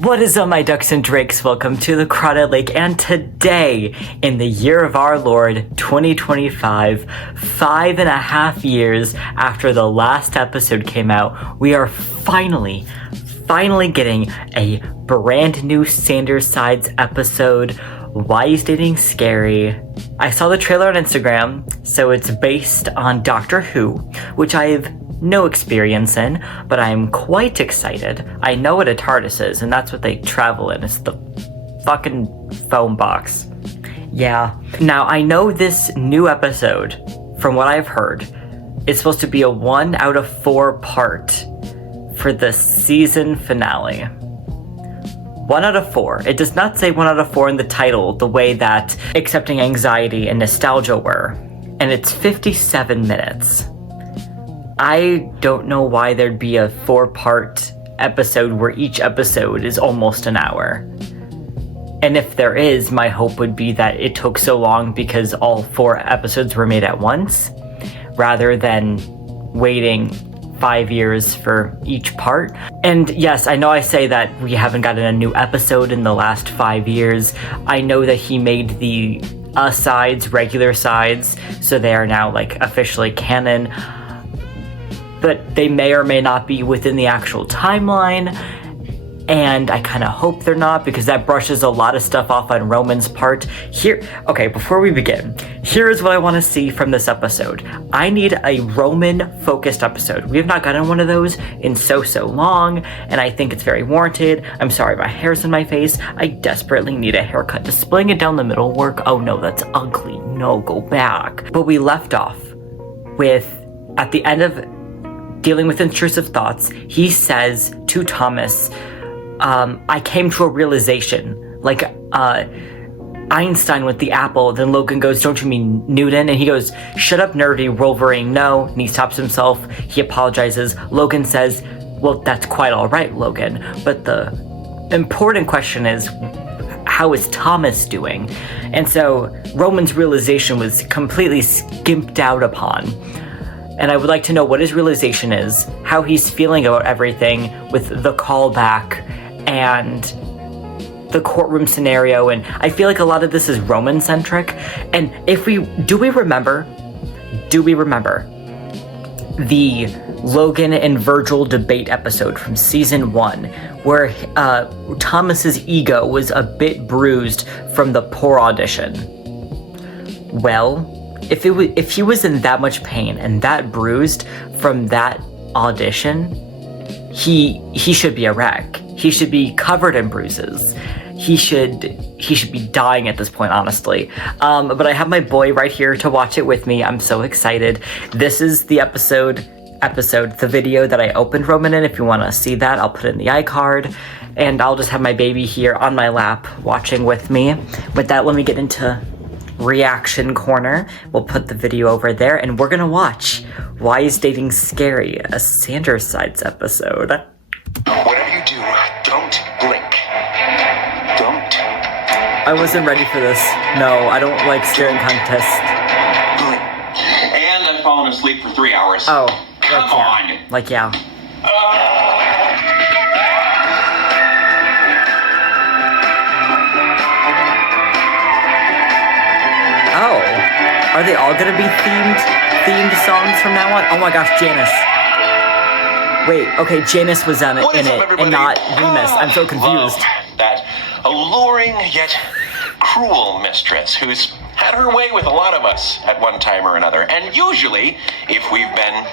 What is up, my ducks and drakes? Welcome to the Crawdad Lake, and today, in the year of our Lord, 2025, 5.5 years after the last episode came out, we are finally getting a brand new Sanders Sides episode. Why is dating scary? I saw the trailer on Instagram, so it's based on Doctor Who, which I have no experience in, but I'm quite excited. I know what a TARDIS is, and that's what they travel in. It's the fucking phone box. Yeah. Now, I know this new episode, from what I've heard, is supposed to be a 1 out of 4 part for the season finale. 1 out of 4. It does not say 1 out of 4 in the title, the way that Accepting Anxiety and Nostalgia were. And it's 57 minutes. I don't know why there'd be a 4-part episode where each episode is almost an hour. And if there is, my hope would be that it took so long because all 4 episodes were made at once, rather than waiting 5 years for each part. And yes, I know I say that we haven't gotten a new episode in the last 5 years. I know that he made the sides regular sides, so they are now like officially canon. But they may or may not be within the actual timeline, and I kind of hope they're not, because that brushes a lot of stuff off on Roman's part. Okay, before we begin, here is what I want to see from this episode. I need a Roman-focused episode. We have not gotten one of those in so long, and I think it's very warranted. I'm sorry, my hair's in my face. I desperately need a haircut. Does splitting it down the middle work? Oh no, that's ugly. No, go back. But we left off with, at the end of dealing with intrusive thoughts, he says to Thomas, I came to a realization, like Einstein with the apple. Then Logan goes, don't you mean Newton? And he goes, shut up, nerdy Wolverine, no. And he stops himself, he apologizes. Logan says, well, that's quite all right, Logan. But the important question is, how is Thomas doing? And so Roman's realization was completely skimped out upon. And I would like to know what his realization is, how he's feeling about everything with the callback and the courtroom scenario. And I feel like a lot of this is Roman-centric. And do we remember the Logan and Virgil debate episode from season 1, where Thomas's ego was a bit bruised from the poor audition? Well, if he was in that much pain and that bruised from that audition, he should be a wreck. He should be covered in bruises. He should be dying at this point, honestly. But I have my boy right here to watch it with me. I'm so excited. This is the the video that I opened Roman in. If you want to see that, I'll put it in the iCard. And I'll just have my baby here on my lap watching with me. With that, let me get into reaction corner. We'll put the video over there, and we're gonna watch Why is Dating Scary, a Sanders Sides episode. Whatever you do, don't blink. Don't. I wasn't ready for this. No, I don't like staring contests. Blink. And I've fallen asleep for 3 hours. Oh, come on. Yeah. Oh, are they all gonna be themed songs from now on? Oh my gosh, Janice. Wait, okay, Janice was in it and not Remus. I'm so confused. That alluring yet cruel mistress who's had her way with a lot of us at one time or another. And usually, if we've been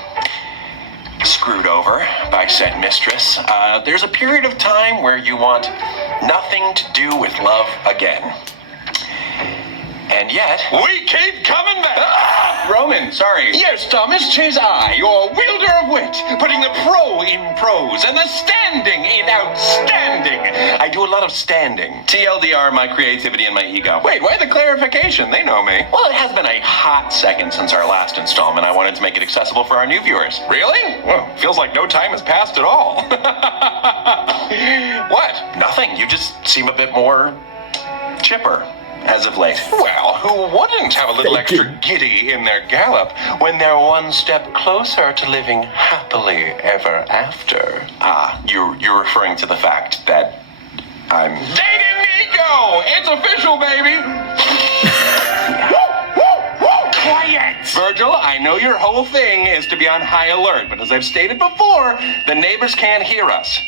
screwed over by said mistress, there's a period of time where you want nothing to do with love again. And yet, we keep coming back! Roman, sorry. Yes, Thomas, 'tis I, your wielder of wit, putting the pro in prose and the standing in outstanding. I do a lot of standing. TLDR, my creativity and my ego. Wait, why the clarification? They know me. Well, it has been a hot second since our last installment. I wanted to make it accessible for our new viewers. Really? Well, feels like no time has passed at all. What? Nothing. You just seem a bit more chipper as of late. Well, who wouldn't have a little extra giddy in their gallop when they're one step closer to living happily ever after? You're referring to the fact that It's official, baby! Quiet! Virgil, I know your whole thing is to be on high alert, but as I've stated before, the neighbors can't hear us.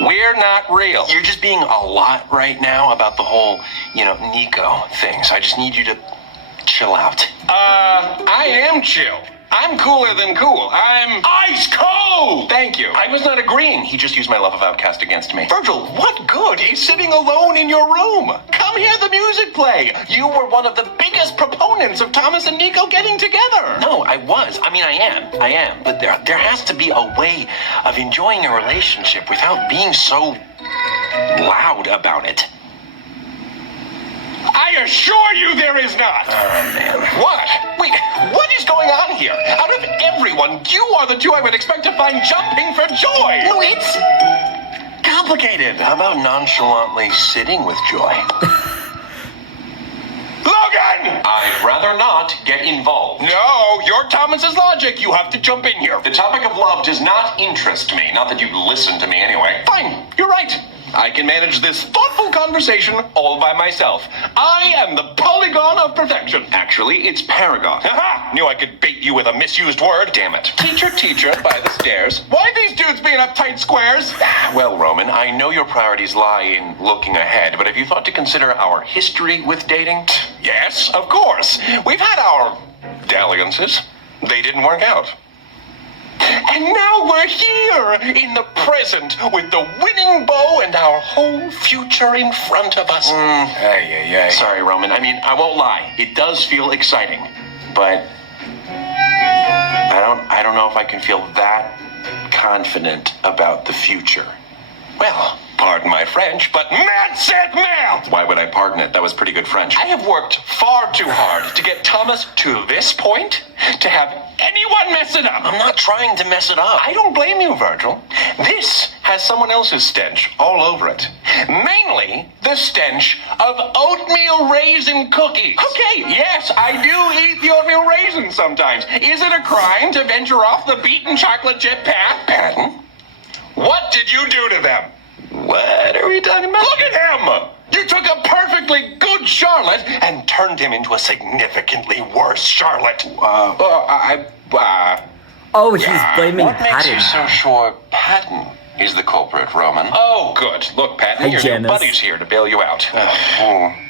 We're not real. You're just being a lot right now about the whole, Nico thing, so I just need you to chill out. I am chill. I'm cooler than cool. I'm ice cold! Thank you. I was not agreeing. He just used my love of Outcast against me. Virgil, what good is sitting alone in your room? Come hear the music play. You were one of the biggest proponents of Thomas and Nico getting together. No, I was. I am. But there has to be a way of enjoying a relationship without being so loud about it. I assure you there is not! Oh, man. What? Wait, what is going on here? Out of everyone, you are the two I would expect to find jumping for joy! No, it's complicated. How about nonchalantly sitting with joy? Logan! I'd rather not get involved. No, you're Thomas's logic. You have to jump in here. The topic of love does not interest me. Not that you'd listen to me anyway. Fine, you're right. I can manage this thoughtful conversation all by myself. I am the polygon of perfection. Actually, it's paragon. Haha! Knew I could bait you with a misused word. Damn it. Teacher, by the stairs. Why these dudes being uptight squares? Well, Roman, I know your priorities lie in looking ahead, but have you thought to consider our history with dating? Yes, of course. We've had our dalliances. They didn't work out. And now we're here in the present with the winning bow and our whole future in front of us. Sorry, Roman. I won't lie. It does feel exciting, but I don't know if I can feel that confident about the future. Well, pardon my French, but mad set mouth! Why would I pardon it? That was pretty good French. I have worked far too hard to get Thomas to this point, to have anyone mess it up. I'm not trying to mess it up. I don't blame you, Virgil. This has someone else's stench all over it. Mainly the stench of oatmeal raisin cookies. Okay, yes, I do eat the oatmeal raisins sometimes. Is it a crime to venture off the beaten chocolate chip path? Patton? What did you do to them? What are we talking about? Look at him! You took a perfectly good Charlotte and turned him into a significantly worse Charlotte. Oh, he's blaming What makes Patton. you so sure Patton is the culprit, Roman? Oh, good. Look, Patton, Hi, your Janice. new buddy's here to bail you out.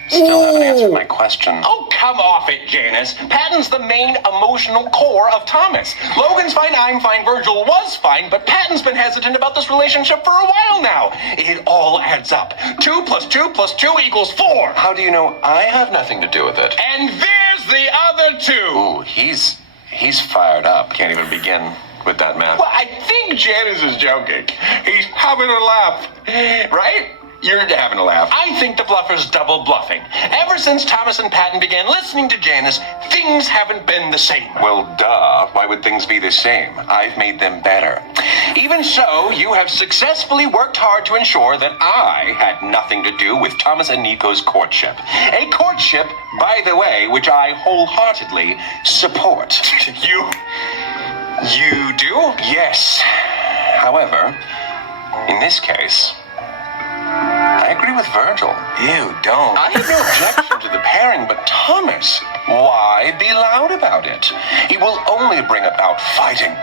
Still haven't answered my question. Oh, come off it, Janice. Patton's the main emotional core of Thomas. Logan's fine, I'm fine, Virgil was fine, but Patton's been hesitant about this relationship for a while now. It all adds up. 2 + 2 + 2 = 4. How do you know I have nothing to do with it? And there's the other 2. Ooh, he's fired up. Can't even begin with that math. Well, I think Janice is joking. He's having a laugh, right? You're having a laugh. I think the bluffer's double bluffing. Ever since Thomas and Patton began listening to Janice, things haven't been the same. Well, duh. Why would things be the same? I've made them better. Even so, you have successfully worked hard to ensure that I had nothing to do with Thomas and Nico's courtship. A courtship, by the way, which I wholeheartedly support. You do? Yes. However, in this case, I agree with Virgil. You don't. I have no objection to the pairing, but Thomas, why be loud about it? It will only bring about fighting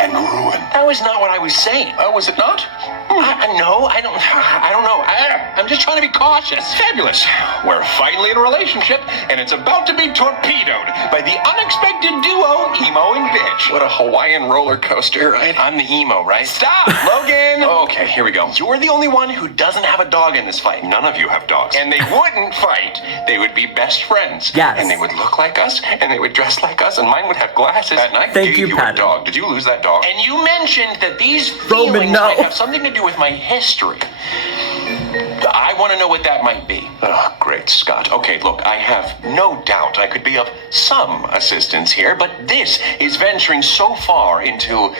and ruin. That was not what I was saying. Oh, was it not? No, I don't know. I'm just trying to be cautious. Fabulous. We're finally in a relationship, and it's about to be torpedoed by the unexpected duo, Emo and Bitch. What a Hawaiian roller coaster, right? I'm the emo, right? Stop, Logan! Okay, here we go. You're the only one who doesn't have a dog in this fight. None of you have dogs. And they wouldn't fight. They would be best friends. Yes. And they would look like us, and they would dress like us, and mine would have glasses. And I Thank gave you, a Patton. dog. Did you lose that dog? And you mentioned that these Roman, feelings no. might have something to do with my history. I want to know what that might be. Oh, great Scott. Okay, look, I have no doubt I could be of some assistance here, but this is venturing so far into,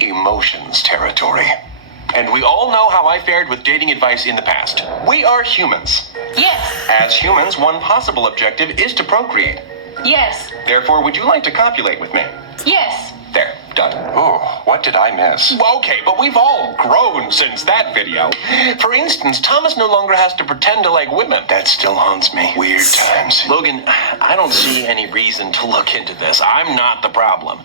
emotions territory. And we all know how I fared with dating advice in the past. We are humans. Yes. As humans, one possible objective is to procreate. Yes. Therefore, would you like to copulate with me? Yes. There. Done. Oh, what did I miss? Okay, but we've all grown since that video. For instance, Thomas no longer has to pretend to like women. That still haunts me. Weird times. Logan, I don't see any reason to look into this. I'm not the problem.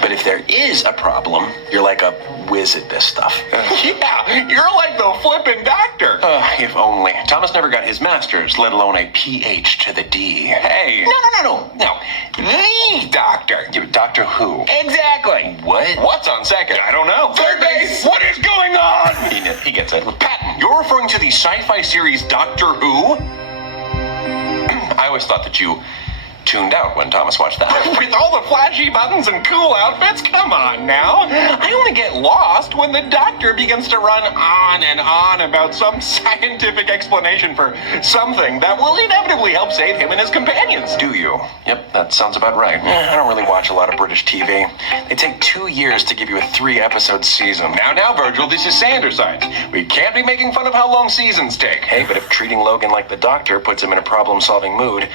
But if there is a problem, you're like a whiz at this stuff. Yeah, you're like the flippin' doctor. If only. Thomas never got his master's, let alone a PH to the D. Hey. No. The doctor. Doctor Who? Exactly. What? What's on second? I don't know. Third base. What is going on? He gets it. Patton, you're referring to the sci-fi series Doctor Who? I always thought that you tuned out when Thomas watched that. With all the flashy buttons and cool outfits? Come on now. I only get lost when the doctor begins to run on and on about some scientific explanation for something that will inevitably help save him and his companions. Do you? Yep, that sounds about right. I don't really watch a lot of British TV. They take 2 years to give you a 3-episode season. Now, Virgil, this is Sanders science. We can't be making fun of how long seasons take. Hey, but if treating Logan like the doctor puts him in a problem-solving mood,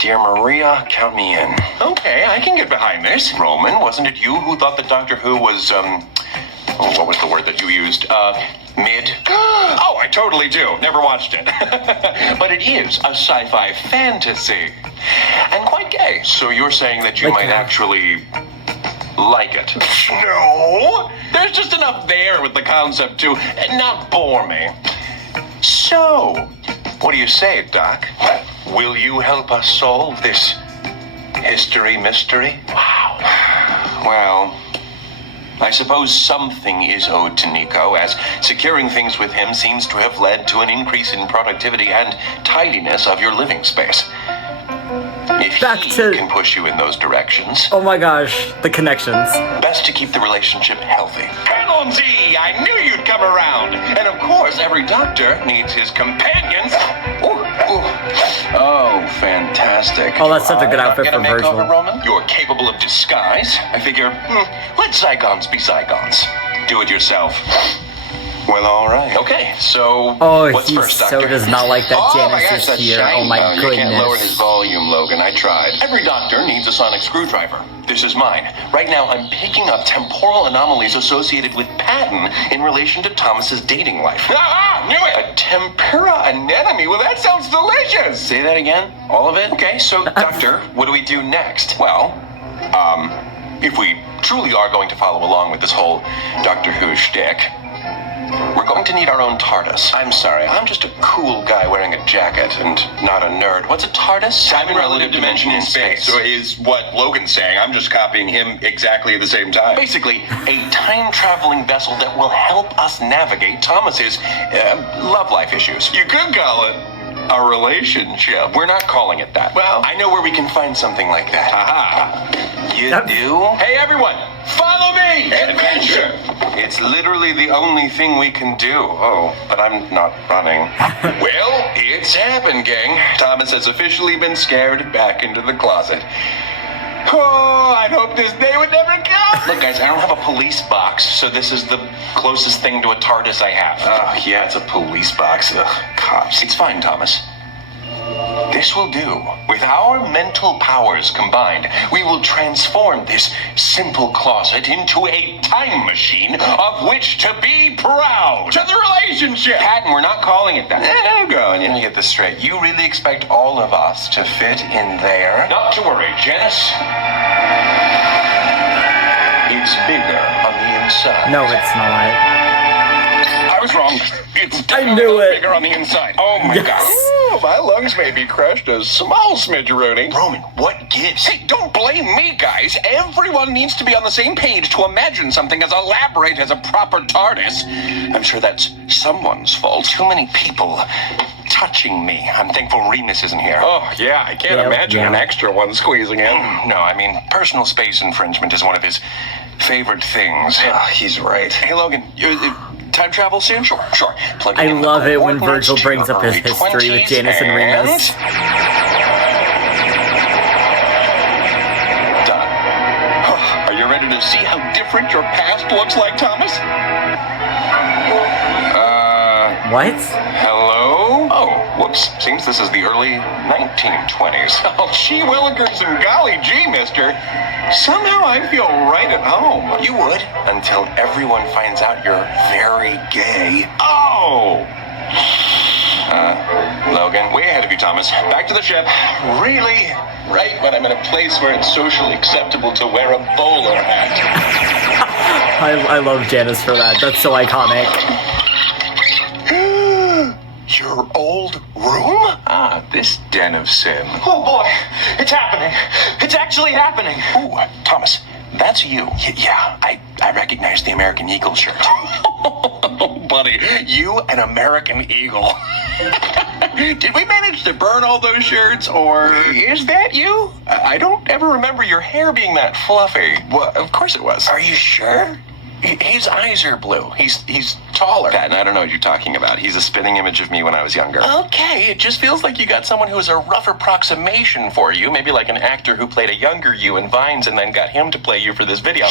dear Maria, count me in. Okay, I can get behind this. Roman, wasn't it you who thought that Doctor Who was, what was the word that you used? Mid? Oh, I totally do. Never watched it. But it is a sci-fi fantasy. And quite gay. So you're saying that you might actually like it? No! There's just enough there with the concept to not bore me. So, what do you say, Doc? Will you help us solve this history mystery? Wow. Well, I suppose something is owed to Nico, as securing things with him seems to have led to an increase in productivity and tidiness of your living space. If he can push you in those directions. Oh my gosh, the connections. Best to keep the relationship healthy. Penalty! I knew you'd come around. And of course, every doctor needs his companions. Oh, fantastic. Oh, that's such a good outfit for Virgil. Roman? You're capable of disguise. I figure, let Zygons be Zygons. Do it yourself. Well, all right. Okay, so what's first, Doctor? So does not like that Janice is here. Shiny. Oh my goodness. You can't lower his volume, Logan. I tried. Every doctor needs a sonic screwdriver. This is mine. Right now, I'm picking up temporal anomalies associated with Patton in relation to Thomas's dating life. Ah, knew it! A tempura anemone? Well, that sounds delicious! Say that again? All of it? Okay, so, Doctor, what do we do next? Well, if we truly are going to follow along with this whole Doctor Who shtick, we're going to need our own TARDIS. I'm sorry, I'm just a cool guy wearing a jacket and not a nerd. What's a TARDIS? Time and relative dimension in space. So is what Logan's saying. I'm just copying him exactly at the same time. Basically, a time-traveling vessel that will help us navigate Thomas's love life issues. You could call it a relationship. We're not calling it that. Well, I know where we can find something like that. Haha. You do? Hey, everyone! Follow me! Adventure! It's literally the only thing we can do. Oh, but I'm not running. Well, it's happened, gang. Thomas has officially been scared back into the closet. Oh, I'd hope this day would never come. Look, guys, I don't have a police box, so this is the closest thing to a TARDIS I have. Oh, yeah, it's a police box. Ugh, cops. It's fine, Thomas. This will do. With our mental powers combined, we will transform this simple closet into a time machine of which to be proud. To the relationship! Patton, we're not calling it that. Go on, you get this straight. You really expect all of us to fit in there? Not to worry, Janice. It's bigger on the inside. No, it's not. I was wrong. It's definitely bigger on the inside. Oh my God. Ooh, my lungs may be crushed a small smidgeroni. Roman, what gives? Hey, don't blame me, guys. Everyone needs to be on the same page to imagine something as elaborate as a proper TARDIS. I'm sure that's someone's fault. Too many people touching me. I'm thankful Remus isn't here. Oh, yeah, I can't imagine an extra one squeezing in. No, I mean, personal space infringement is one of his favorite things. He's right. Hey, Logan, time travel soon? Sure. I love it when Virgil brings up his history with Janice and Remus. Done. Are you ready to see how different your past looks like, Thomas? What? Hello? Oh, Whoops, seems this is the early 1920s. Oh, gee willikers and golly gee, mister. Somehow I feel right at home. You would, until everyone finds out you're very gay. Oh! Logan, way ahead of you, Thomas. Back to the ship. Really? Right when I'm in a place where it's socially acceptable to wear a bowler hat. I love Janice for that. That's so iconic. Your old room? Ah, this den of sin. Oh boy, it's happening. It's actually happening. Ooh, Thomas, that's you. Yeah, I recognize the American Eagle shirt. Oh, buddy, you an American Eagle. Did we manage to burn all those shirts, or is that you? I don't ever remember your hair being that fluffy. Well, of course it was. Are you sure? His eyes are blue. He's taller. Patton, I don't know what you're talking about. He's a spitting image of me when I was younger. Okay, it just feels like you got someone who's a rough approximation for you. Maybe like an actor who played a younger you in Vines and then got him to play you for this video.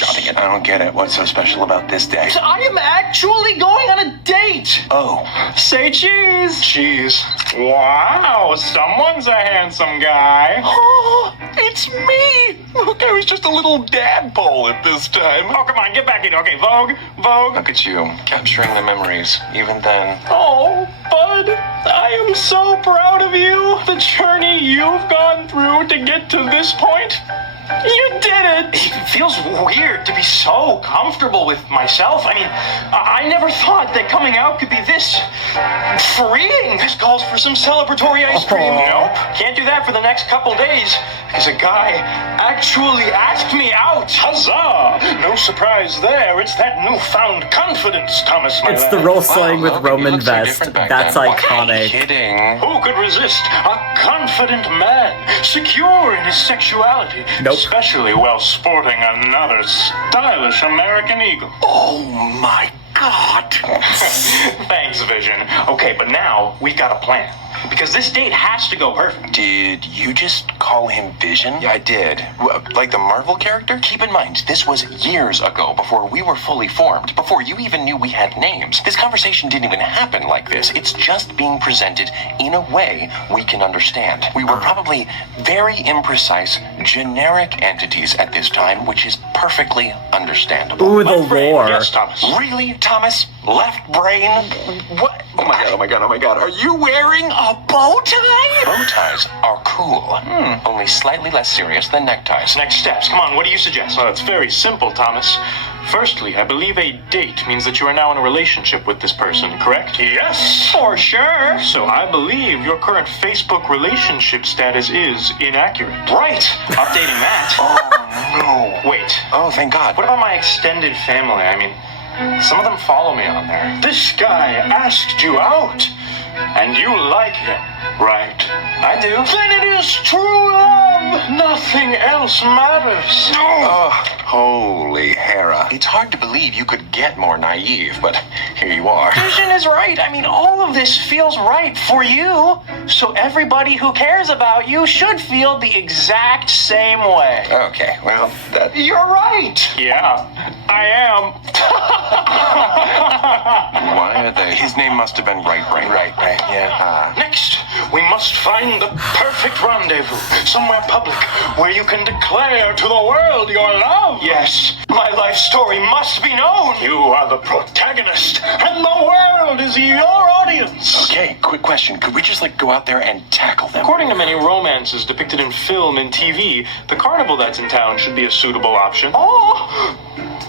Dropping it. I don't get it. What's so special about this day? I am actually going on a date. Oh. Say cheese. Cheese. Wow, someone's a handsome guy. Oh, it's me. Look, I was just a little dadpole at this time. Oh, come on, get back in. Okay, Vogue. Look at you, capturing the memories, even then. Oh, bud, I am so proud of you. The journey you've gone through to get to this point. You did it! It feels weird to be so comfortable with myself. I mean, I never thought that coming out could be this freeing. This calls for some celebratory ice cream. Nope, can't do that for the next couple days because a guy actually asked me out. Huzzah! No surprise there. It's that newfound confidence, Thomas. It's the role slaying with Roman vest. That's iconic. Kidding. Who could resist a confident man, secure in his sexuality, Nope. especially while sporting another stylish American Eagle? Oh my God. Thanks, Vision. Okay, but now we got a plan. Because this date has to go perfect. Did you just call him Vision? Yeah, I did. Like the Marvel character? Keep in mind, this was years ago, before we were fully formed, before you even knew we had names. This conversation didn't even happen like this. It's just being presented in a way we can understand. We were probably very imprecise, generic entities at this time, which is perfectly understandable. Ooh, the Left brain. lore. Yes, Thomas. Really, Thomas? Left brain? What? Oh my God, oh my God, oh my God. Are you wearing a bow tie? Bow ties are cool. Only slightly less serious than neckties. Next steps. Come on, what do you suggest? Well, it's very simple, Thomas. Firstly, I believe a date means that you are now in a relationship with this person, correct? Yes, for sure. So I believe your current Facebook relationship status is inaccurate. Right. Updating that. Oh, no. Wait. Oh, thank God. What about my extended family? I mean, some of them follow me on there. This guy asked you out, and you like him, right? I do. Then it is true love. Nothing else matters. Oh, holy Hera. It's hard to believe you could get more naive, but here you are. Vision is right. I mean, all of this feels right for you. So everybody who cares about you should feel the exact same way. Okay, well, that... You're right. Yeah, I am. Why are they... His name must have been Right Brain. Right Brain, yeah. Next, we must find the perfect rendezvous, somewhere public, where you can declare to the world your love. Yes, my life story must be known. You are the protagonist, and the world is your audience. Okay, quick question. Could we just, go out there and tackle them? According to many romances depicted in film and TV, the carnival that's in town should be a suitable option. Oh,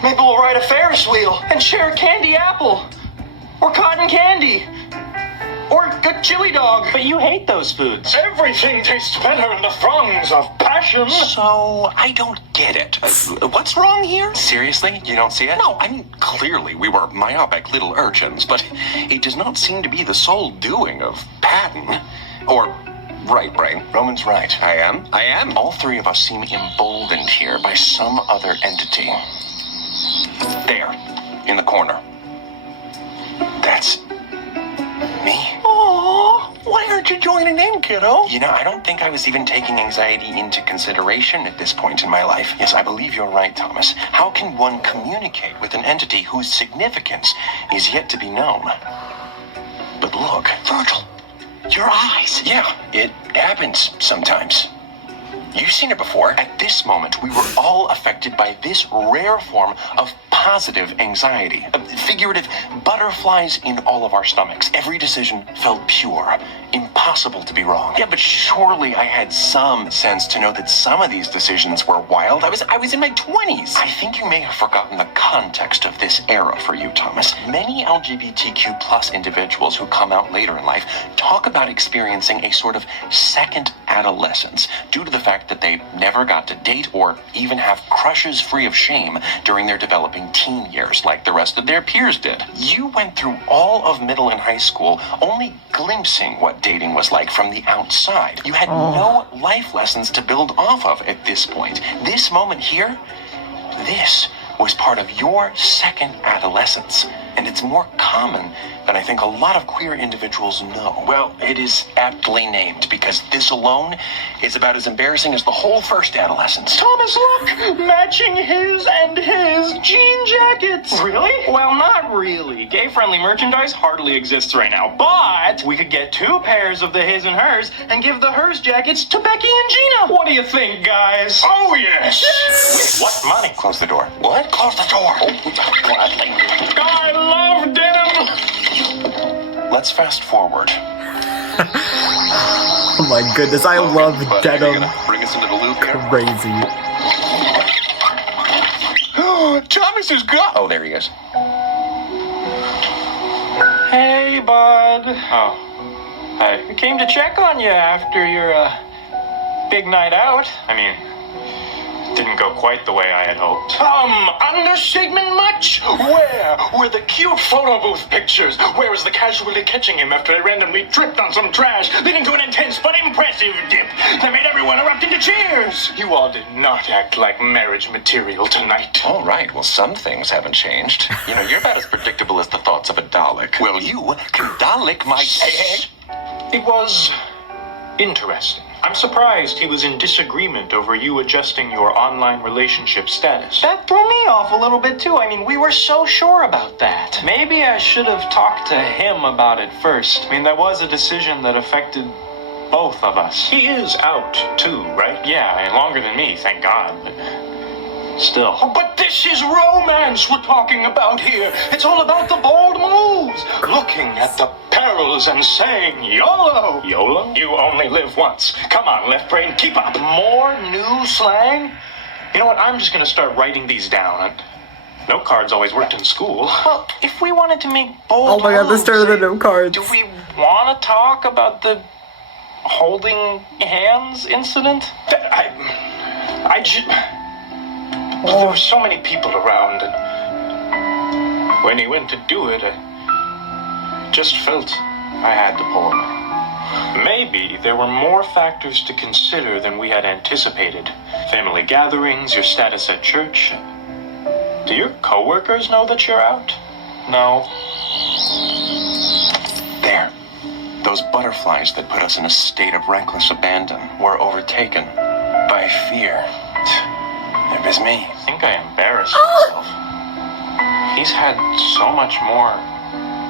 maybe we'll ride a Ferris wheel and share a candy apple, or cotton candy, or a chili dog. But you hate those foods. Everything tastes better in the throngs of passion. So, I don't get it. What's wrong here? Seriously? You don't see it? No, I mean, clearly we were myopic little urchins, but it does not seem to be the sole doing of Patton. Or Right Brain. Roman's right. I am. All three of us seem emboldened here by some other entity. There, in the corner. That's me. Aww, why aren't you joining in, kiddo? You know, I don't think I was even taking anxiety into consideration at this point in my life. Yes, I believe you're right, Thomas. How can one communicate with an entity whose significance is yet to be known? But look, Virgil, Your eyes. Yeah, it happens sometimes. You've seen it before. At this moment, we were all affected by this rare form of positive anxiety. Figurative butterflies in all of our stomachs. Every decision felt pure, impossible to be wrong. Yeah, but surely I had some sense to know that some of these decisions were wild. I was in my 20s. I think you may have forgotten the context of this era for you, Thomas. Many LGBTQ plus individuals who come out later in life talk about experiencing a sort of second adolescence due to the fact that they never got to date or even have crushes free of shame during their developing teen years like the rest of their peers did. You went through all of middle and high school only glimpsing what dating was like from the outside. You had no life lessons to build off of at this point. This moment here, this was part of your second adolescence. And it's more common than I think a lot of queer individuals know. Well, it is aptly named because this alone is about as embarrassing as the whole first adolescence. Thomas, look! Matching his and his jean jackets! Really? Well, not really. Gay-friendly merchandise hardly exists right now, but we could get 2 pairs of the his and hers and give the hers jackets to Becky and Gina. What do you think, guys? Oh, yes! With what money? Close the door. What? Close the door! Gladly. I love denim! Let's fast forward. Oh my goodness, I love But are you denim. gonna bring us into the loop here? Crazy. Thomas is gone. Oh, there he is. Hey, bud. Oh. I came to check on you after your, big night out. I mean, didn't go quite the way I had hoped. Understatement much? Where were the cute photo booth pictures? Where was the casually catching him after I randomly tripped on some trash, leading to an intense but impressive dip that made everyone erupt into cheers? You all did not act like marriage material tonight. All right, well, some things haven't changed. You know, you're about as predictable as the thoughts of a Dalek. Well, you can Dalek my... It was interesting. I'm surprised he was in disagreement over you adjusting your online relationship status. That threw me off a little bit too. I mean, we were so sure about that. Maybe I should have talked to him about it first. I mean, that was a decision that affected both of us. He is out too, right? Yeah, and longer than me, thank God, but still. Oh, but this is romance we're talking about here. It's all about the bold moves. Looking at the perils and saying YOLO. YOLO? You only live once. Come on, left brain, keep up. More new slang? You know what, I'm just gonna start writing these down. Note cards always worked in school. Well, if we wanted to make bold Oh my god, the moves, start of the note cards. do we want to talk about the holding hands incident? There were so many people around, and when he went to do it, I just felt I had to pull away. Maybe there were more factors to consider than we had anticipated. Family gatherings, your status at church. Do your coworkers know that you're out? No. There. Those butterflies that put us in a state of reckless abandon were overtaken by fear. It was me. I think I embarrassed myself. He's had so much more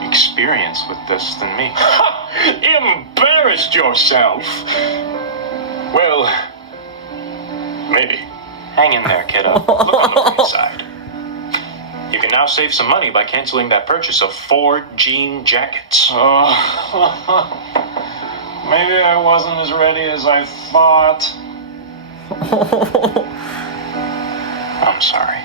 experience with this than me. Embarrassed yourself? Well, maybe. Hang in there, kiddo. Look on the bright side. You can now save some money by canceling that purchase of 4 jean jackets. Oh. Maybe I wasn't as ready as I thought. I'm sorry.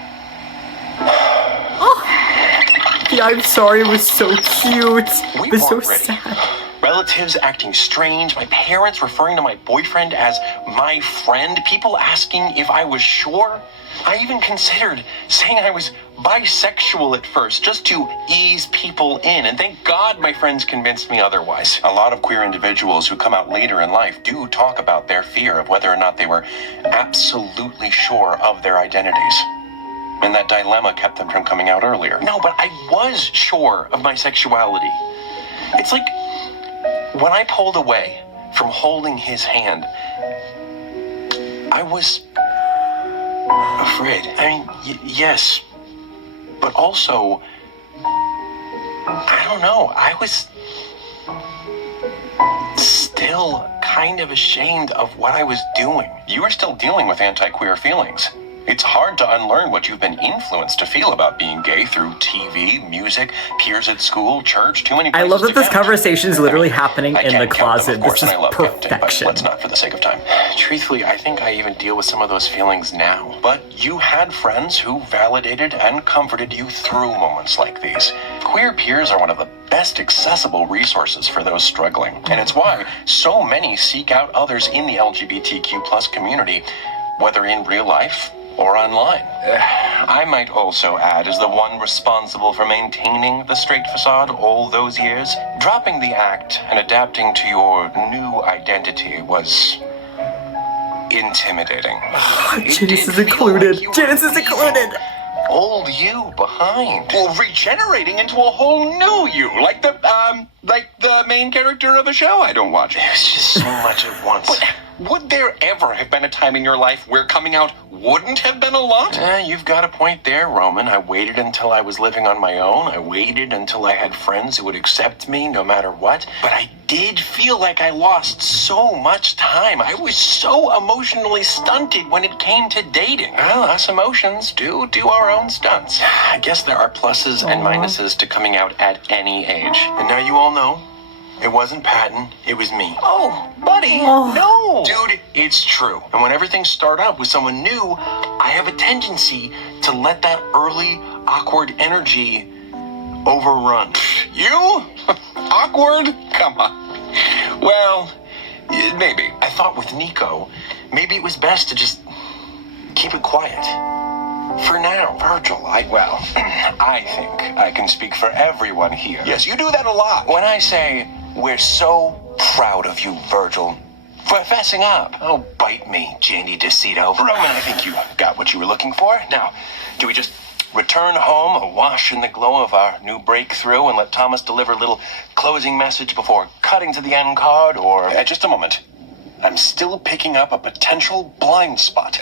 Yeah, I'm sorry, it was so cute. It was so weren't ready. sad. Relatives acting strange, my parents referring to my boyfriend as my friend, people asking if I was sure. I even considered saying I was bisexual at first, just to ease people in, and thank God my friends convinced me otherwise. A lot of queer individuals who come out later in life do talk about their fear of whether or not they were absolutely sure of their identities. And that dilemma kept them from coming out earlier. No, but I was sure of my sexuality. It's like when I pulled away from holding his hand, I was afraid. I mean, yes, but also, I don't know, I was still kind of ashamed of what I was doing. You were still dealing with anti-queer feelings. It's hard to unlearn what you've been influenced to feel about being gay through TV, music, peers at school, church, too many I places love that to this count. conversation is literally happening I in the can't count them, closet. of course, This and I is love counting, but perfection. let's not for the sake of time. Truthfully, I think I even deal with some of those feelings now. But you had friends who validated and comforted you through moments like these. Queer peers are one of the best accessible resources for those struggling. And it's why so many seek out others in the LGBTQ plus community, whether in real life or online. I might also add, as the one responsible for maintaining the straight facade all those years, dropping the act and adapting to your new identity was intimidating. Janice is included. Janice is included. Old you behind. Well, regenerating into a whole new you, like the main character of a show I don't watch. It was just so much at once. But would there ever have been a time in your life where coming out wouldn't have been a lot? You've got a point there, Roman. I waited until I was living on my own. I waited until I had friends who would accept me no matter what. But I did feel like I lost so much time. I was so emotionally stunted when it came to dating. Well, us emotions do our own stunts. I guess there are pluses and minuses to coming out at any age. And now you all know. It wasn't Patton, it was me. Oh, buddy, no! Dude, it's true. And when everything starts out with someone new, I have a tendency to let that early, awkward energy overrun. You? Awkward? Come on. Well, maybe. I thought with Nico, maybe it was best to just keep it quiet. For now, Virgil, I think I can speak for everyone here. Yes, you do that a lot. When I say, we're so proud of you, Virgil, for fessing up. Oh, bite me, Janie DeCito. Roman, I think you got what you were looking for. Now, do we just return home, awash in the glow of our new breakthrough, and let Thomas deliver a little closing message before cutting to the end card, or... just a moment. I'm still picking up a potential blind spot.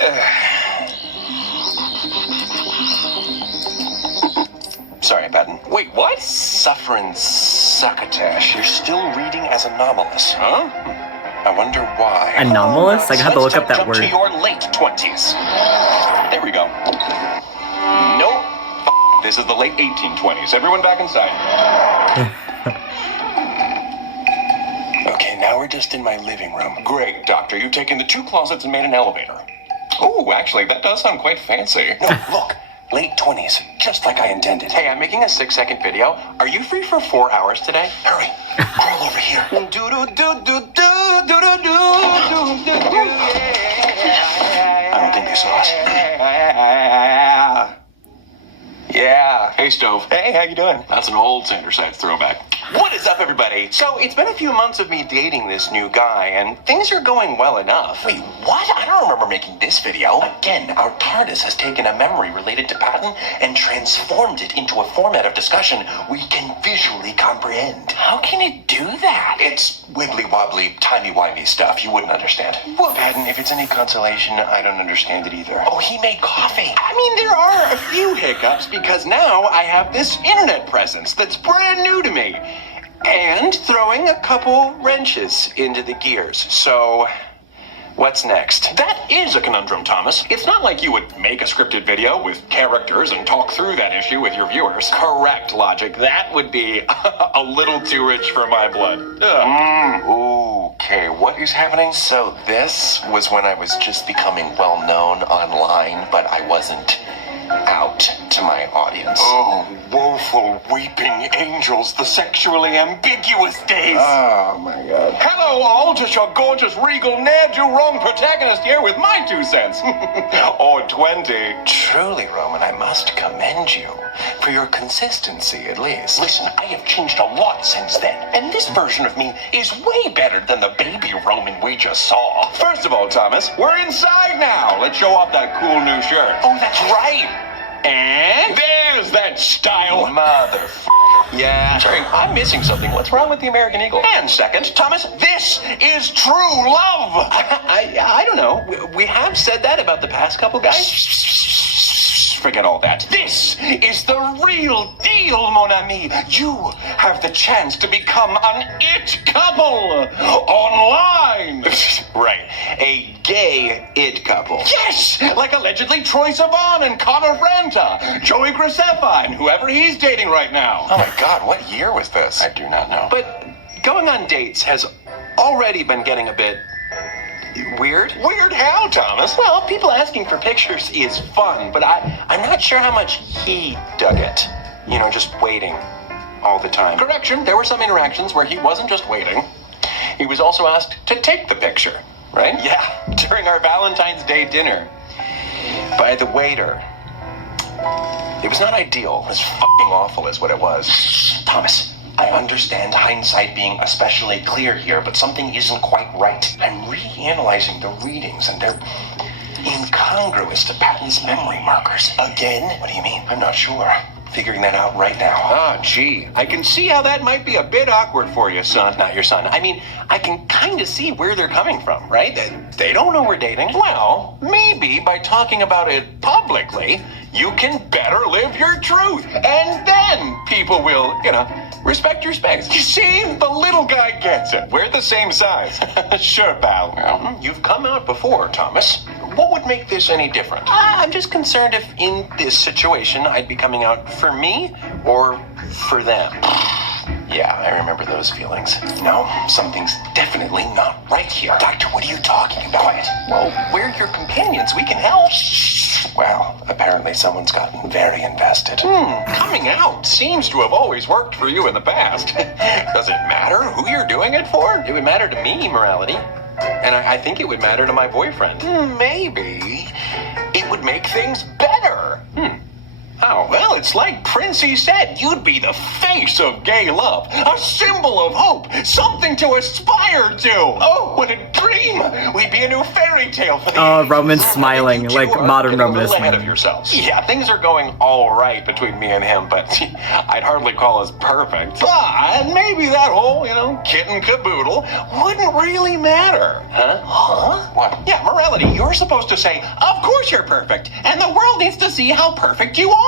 Sorry, Patton. Wait, what? Suffering succotash. You're still reading as anomalous, huh? I wonder why. Anomalous? I had to look up that Let's word. jump to your late 20s. There we go. Nope. This is the late 1820s. Everyone back inside. Okay, now we're just in my living room. Great, Doctor. You've taken the 2 closets and made an elevator. Oh, actually, that does sound quite fancy. No, look. Late 20s, just like I intended. Hey, I'm making a 6-second video. Are you free for 4 hours today? Hurry, crawl over here. I don't think you saw us. Yeah. Hey, Stove. Hey, how you doing? That's an old Center Sides throwback. What is up, everybody? So, it's been a few months of me dating this new guy, and things are going well enough. Wait, what? I don't remember making this video. Again, our TARDIS has taken a memory related to Patton and transformed it into a format of discussion we can visually comprehend. How can it do that? It's wibbly-wobbly, timey-wimey stuff. You wouldn't understand. Well, Patton, if it's any consolation, I don't understand it either. Oh, he made coffee. I mean, there are a few hiccups because now I have this internet presence that's brand new to me. And throwing a couple wrenches into the gears. So, what's next? That is a conundrum, Thomas. It's not like you would make a scripted video with characters and talk through that issue with your viewers. Correct, Logic. That would be a little too rich for my blood. Okay, what is happening? So this was when I was just becoming well-known online, but I wasn't out to my audience. Oh, woeful weeping angels, the sexually ambiguous days. Oh, my God. Hello, all, just your gorgeous, regal, ne'er-do-wrong protagonist here with my 2 cents. Or 20. Truly, Roman, I must commend you for your consistency, at least. Listen, I have changed a lot since then, and this version of me is way better than the baby Roman we just saw. First of all, Thomas, we're inside now. Let's show off that cool new shirt. Oh, that's right. And there's that style. Motherfucker. Yeah. Sorry, I'm missing something. What's wrong with the American Eagle? And second, Thomas, this is true love. I don't know. We have said that about the past couple guys. forget all that. This is the real deal, mon ami. You have the chance to become an it couple online. Right, a gay it couple. Yes, like allegedly Troye Sivan and Connor Franta, Joey Graceffa, and whoever he's dating right now. Oh my God, what year was this? I do not know. But going on dates has already been getting a bit weird. Weird how, Thomas? Well, people asking for pictures is fun, but I'm not sure how much he dug it. You know, just waiting all the time. Correction, there were some interactions where he wasn't just waiting. He was also asked to take the picture, right? Yeah, during our Valentine's Day dinner. By the waiter. It was not ideal. It was fucking awful is what it was. Thomas, I understand hindsight being especially clear here, but something isn't quite right. I'm reanalyzing the readings, and they're incongruous to Patton's memory markers. Again? What do you mean? I'm not sure. Figuring that out right now. Ah, gee. I can see how that might be a bit awkward for you, son. Not your son. I mean, I can kind of see where they're coming from, right? They don't know we're dating. Well, maybe by talking about it publicly, you can better live your truth. And then people will, respect your space. You see, the little guy gets it. We're the same size. Sure, pal. Well, you've come out before, Thomas. What would make this any different? I'm just concerned if in this situation I'd be coming out for me or for them. Yeah, I remember those feelings. No, something's definitely not right here. Doctor, what are you talking about? Quiet. Well, we're your companions. We can help. Well, apparently someone's gotten very invested. Coming out seems to have always worked for you in the past. Does it matter who you're doing it for? It would matter to me, morality. And I think it would matter to my boyfriend. Maybe it would make things better. Oh, well, it's like Princey said, you'd be the face of gay love, a symbol of hope, something to aspire to. Oh, what a dream! We'd be a new fairy tale for the Oh, Roman's smiling, like modern Roman is ahead of smiling. yourselves. Yeah, things are going all right between me and him, but I'd hardly call us perfect. But maybe that whole, kit and caboodle wouldn't really matter. Huh? What? Yeah, morality, you're supposed to say, of course you're perfect, and the world needs to see how perfect you are.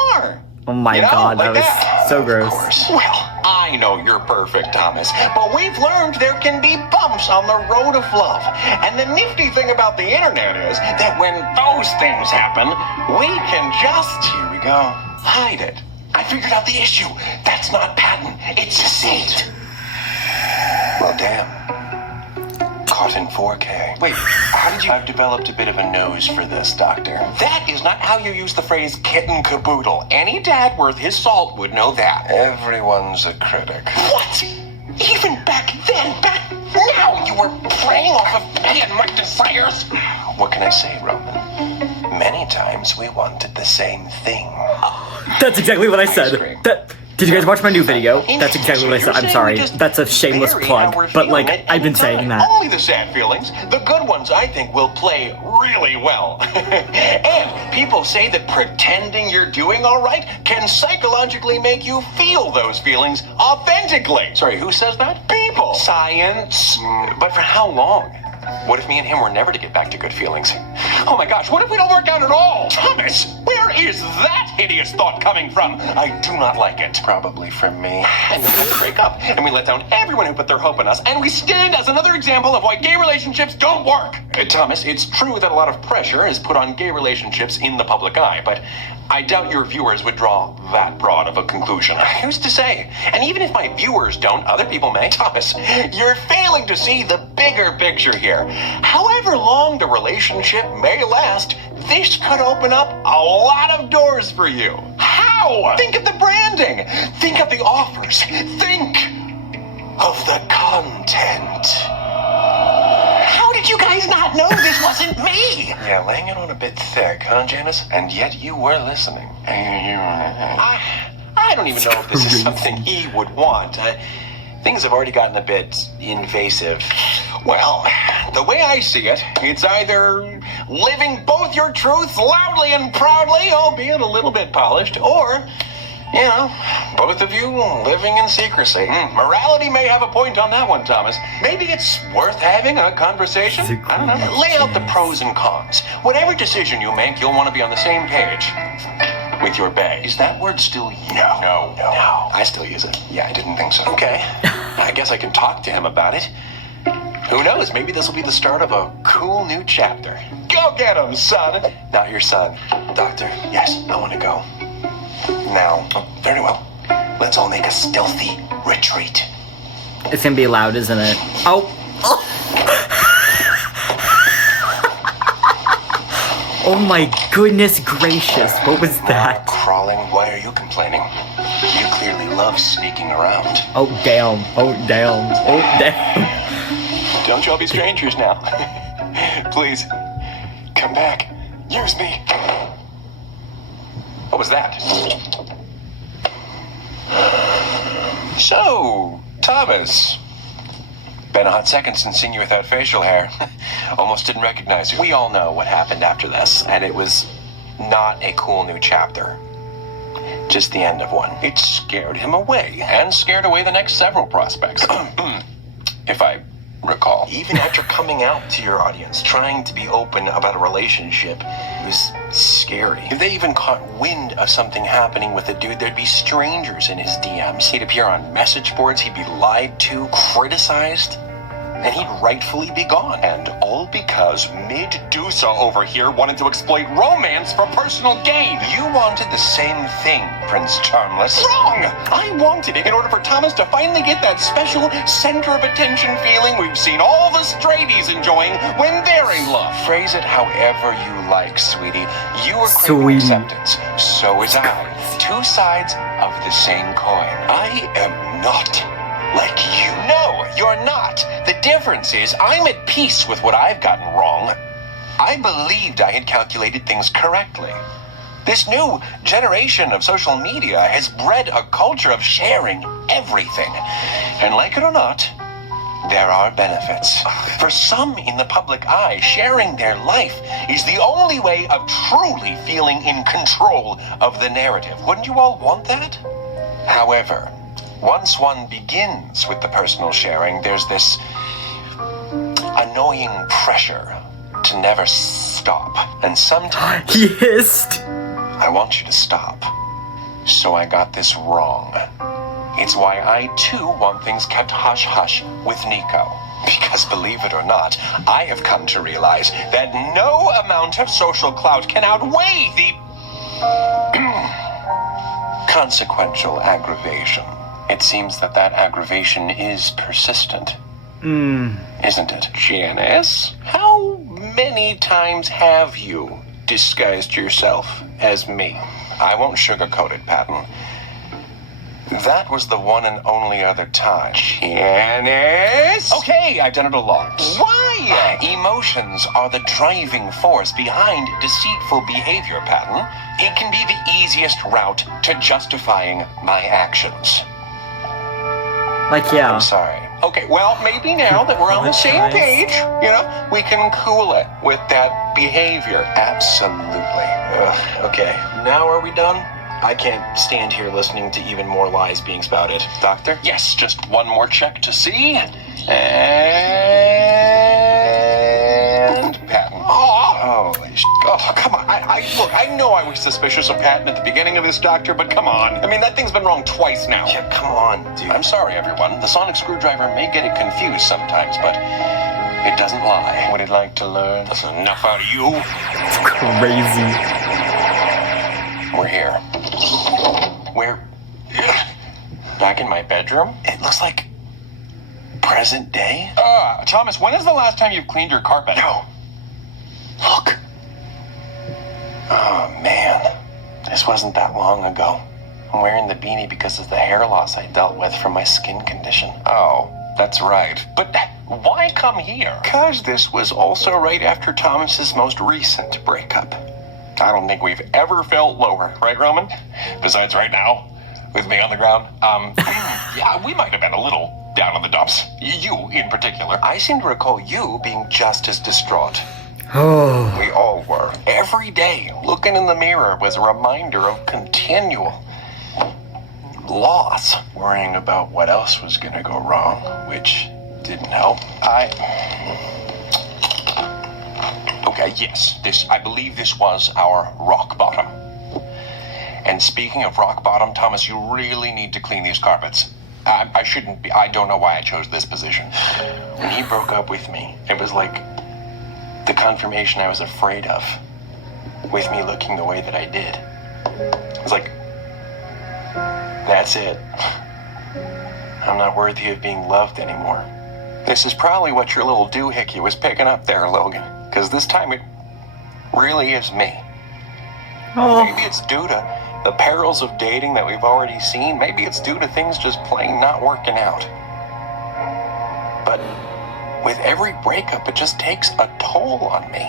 Oh my God, that was so gross. Of course. Well, I know you're perfect, Thomas, but we've learned there can be bumps on the road of love. And the nifty thing about the internet is that when those things happen, we can just, here we go, hide it. I figured out the issue. That's not Patton, it's deceit. Well, damn. Caught in 4K. Wait, how did you... I've developed a bit of a nose for this, Doctor. That is not how you use the phrase kitten caboodle. Any dad worth his salt would know that. Everyone's a critic. What? Even back then, back now, you were preying off of me and my desires? What can I say, Roman? Many times we wanted the same thing. That's exactly what I said. Did you guys watch my new video? That's exactly what I said. I'm sorry. That's a shameless plug. But, I've been saying that. Only the sad feelings. The good ones, I think, will play really well. And people say that pretending you're doing all right can psychologically make you feel those feelings authentically. Sorry, who says that? People. Science. But for how long? What if me and him were never to get back to good feelings? Oh my gosh, what if we don't work out at all? Thomas, where is that hideous thought coming from? I do not like it. Probably from me. And then we have to break up, and we let down everyone who put their hope in us, and we stand as another example of why gay relationships don't work. Thomas, it's true that a lot of pressure is put on gay relationships in the public eye, but I doubt your viewers would draw that broad of a conclusion. Who's to say? And even if my viewers don't, other people may. Thomas, you're failing to see the bigger picture here. However long the relationship may last, this could open up a lot of doors for you. How? Think of the branding. Think of the offers. Think of the content. How did you guys not know this wasn't me? Yeah, laying it on a bit thick, huh, Janice? And yet you were listening. I don't even know if this is something he would want. Things have already gotten a bit invasive. Well, the way I see it, it's either living both your truths loudly and proudly, albeit a little bit polished, or, both of you living in secrecy. Morality may have a point on that one, Thomas. Maybe it's worth having a conversation. I don't know. Lay out the pros and cons. Whatever decision you make, you'll want to be on the same page. with your bae. Is that word still used? No. I still use it. Yeah, I didn't think so. Okay. I guess I can talk to him about it. Who knows? Maybe this will be the start of a cool new chapter. Go get him, son! Not your son. Doctor, yes, I want to go. Now, very well. Let's all make a stealthy retreat. It's gonna be loud, isn't it? Oh! Oh my goodness gracious, what was that? Crawling, why are you complaining? You clearly love sneaking around. Oh damn, oh damn, oh damn. Don't you all be strangers now. Please, come back. Use me. What was that? So, Thomas. Been a hot second since seeing you without facial hair. Almost didn't recognize you. We all know what happened after this, and it was not a cool new chapter. Just the end of one. It scared him away, and scared away the next several prospects. If I recall. Even after coming out to your audience, trying to be open about a relationship, it was scary. If they even caught wind of something happening with a dude, there'd be strangers in his DMs. He'd appear on message boards, he'd be lied to, criticized, and he'd rightfully be gone. And all because Medusa over here wanted to exploit romance for personal gain. You wanted the same thing, Prince Charmless. Wrong! I wanted it in order for Thomas to finally get that special center of attention feeling we've seen all the straighties enjoying when they're in love. Phrase it however you like, sweetie. You are craving acceptance. So is I. Two sides of the same coin. I am not like you. No, you're not. The difference is I'm at peace with what I've gotten wrong. I believed I had calculated things correctly. This new generation of social media has bred a culture of sharing everything. And like it or not, there are benefits. For some in the public eye, sharing their life is the only way of truly feeling in control of the narrative. Wouldn't you all want that? However, once one begins with the personal sharing, there's this annoying pressure to never stop. And sometimes He hissed. I want you to stop. So I got this wrong. It's why I too want things kept hush-hush with Nico. Because believe it or not, I have come to realize that no amount of social clout can outweigh the consequential aggravation. It seems that aggravation is persistent. Isn't it? Janice, how many times have you disguised yourself as me? I won't sugarcoat it, Patton. That was the one and only other time. Janice! Okay, I've done it a lot. Why? Emotions are the driving force behind deceitful behavior, Patton. It can be the easiest route to justifying my actions. Like, yeah. I'm sorry. Okay, well, maybe now that we're on the same page, we can cool it with that behavior. Absolutely. Okay, now are we done? I can't stand here listening to even more lies being spouted. Doctor? Yes, just one more check to see. And Patton. Holy sh**. Oh, come on. Look, I know I was suspicious of Patton at the beginning of this, Doctor, but come on. I mean, that thing's been wrong twice now. Yeah, come on, dude. I'm sorry, everyone. The sonic screwdriver may get it confused sometimes, but it doesn't lie. Would it like to learn? That's enough out of you. It's crazy. We're here. We're back in my bedroom. It looks like present day. Thomas, when is the last time you've cleaned your carpet? No. Look. Oh, man. This wasn't that long ago. I'm wearing the beanie because of the hair loss I dealt with from my skin condition. Oh, that's right. But why come here? Because this was also right after Thomas's most recent breakup. I don't think we've ever felt lower, right, Roman? Besides right now, with me on the ground. Yeah, we might have been a little down in the dumps. You, in particular. I seem to recall you being just as distraught. Oh. We all were. Every day, looking in the mirror was a reminder of continual loss. Worrying about what else was going to go wrong, which didn't help. Okay, yes, I believe this was our rock bottom. And speaking of rock bottom, Thomas, you really need to clean these carpets. I shouldn't be. I don't know why I chose this position. When he broke up with me, it was like the confirmation I was afraid of, with me looking the way that I did. It was like, that's it. I'm not worthy of being loved anymore. This is probably what your little doohickey was picking up there, Logan. Because this time it really is me. Oh. Maybe it's due to the perils of dating that we've already seen. Maybe it's due to things just plain not working out. But with every breakup, it just takes a toll on me.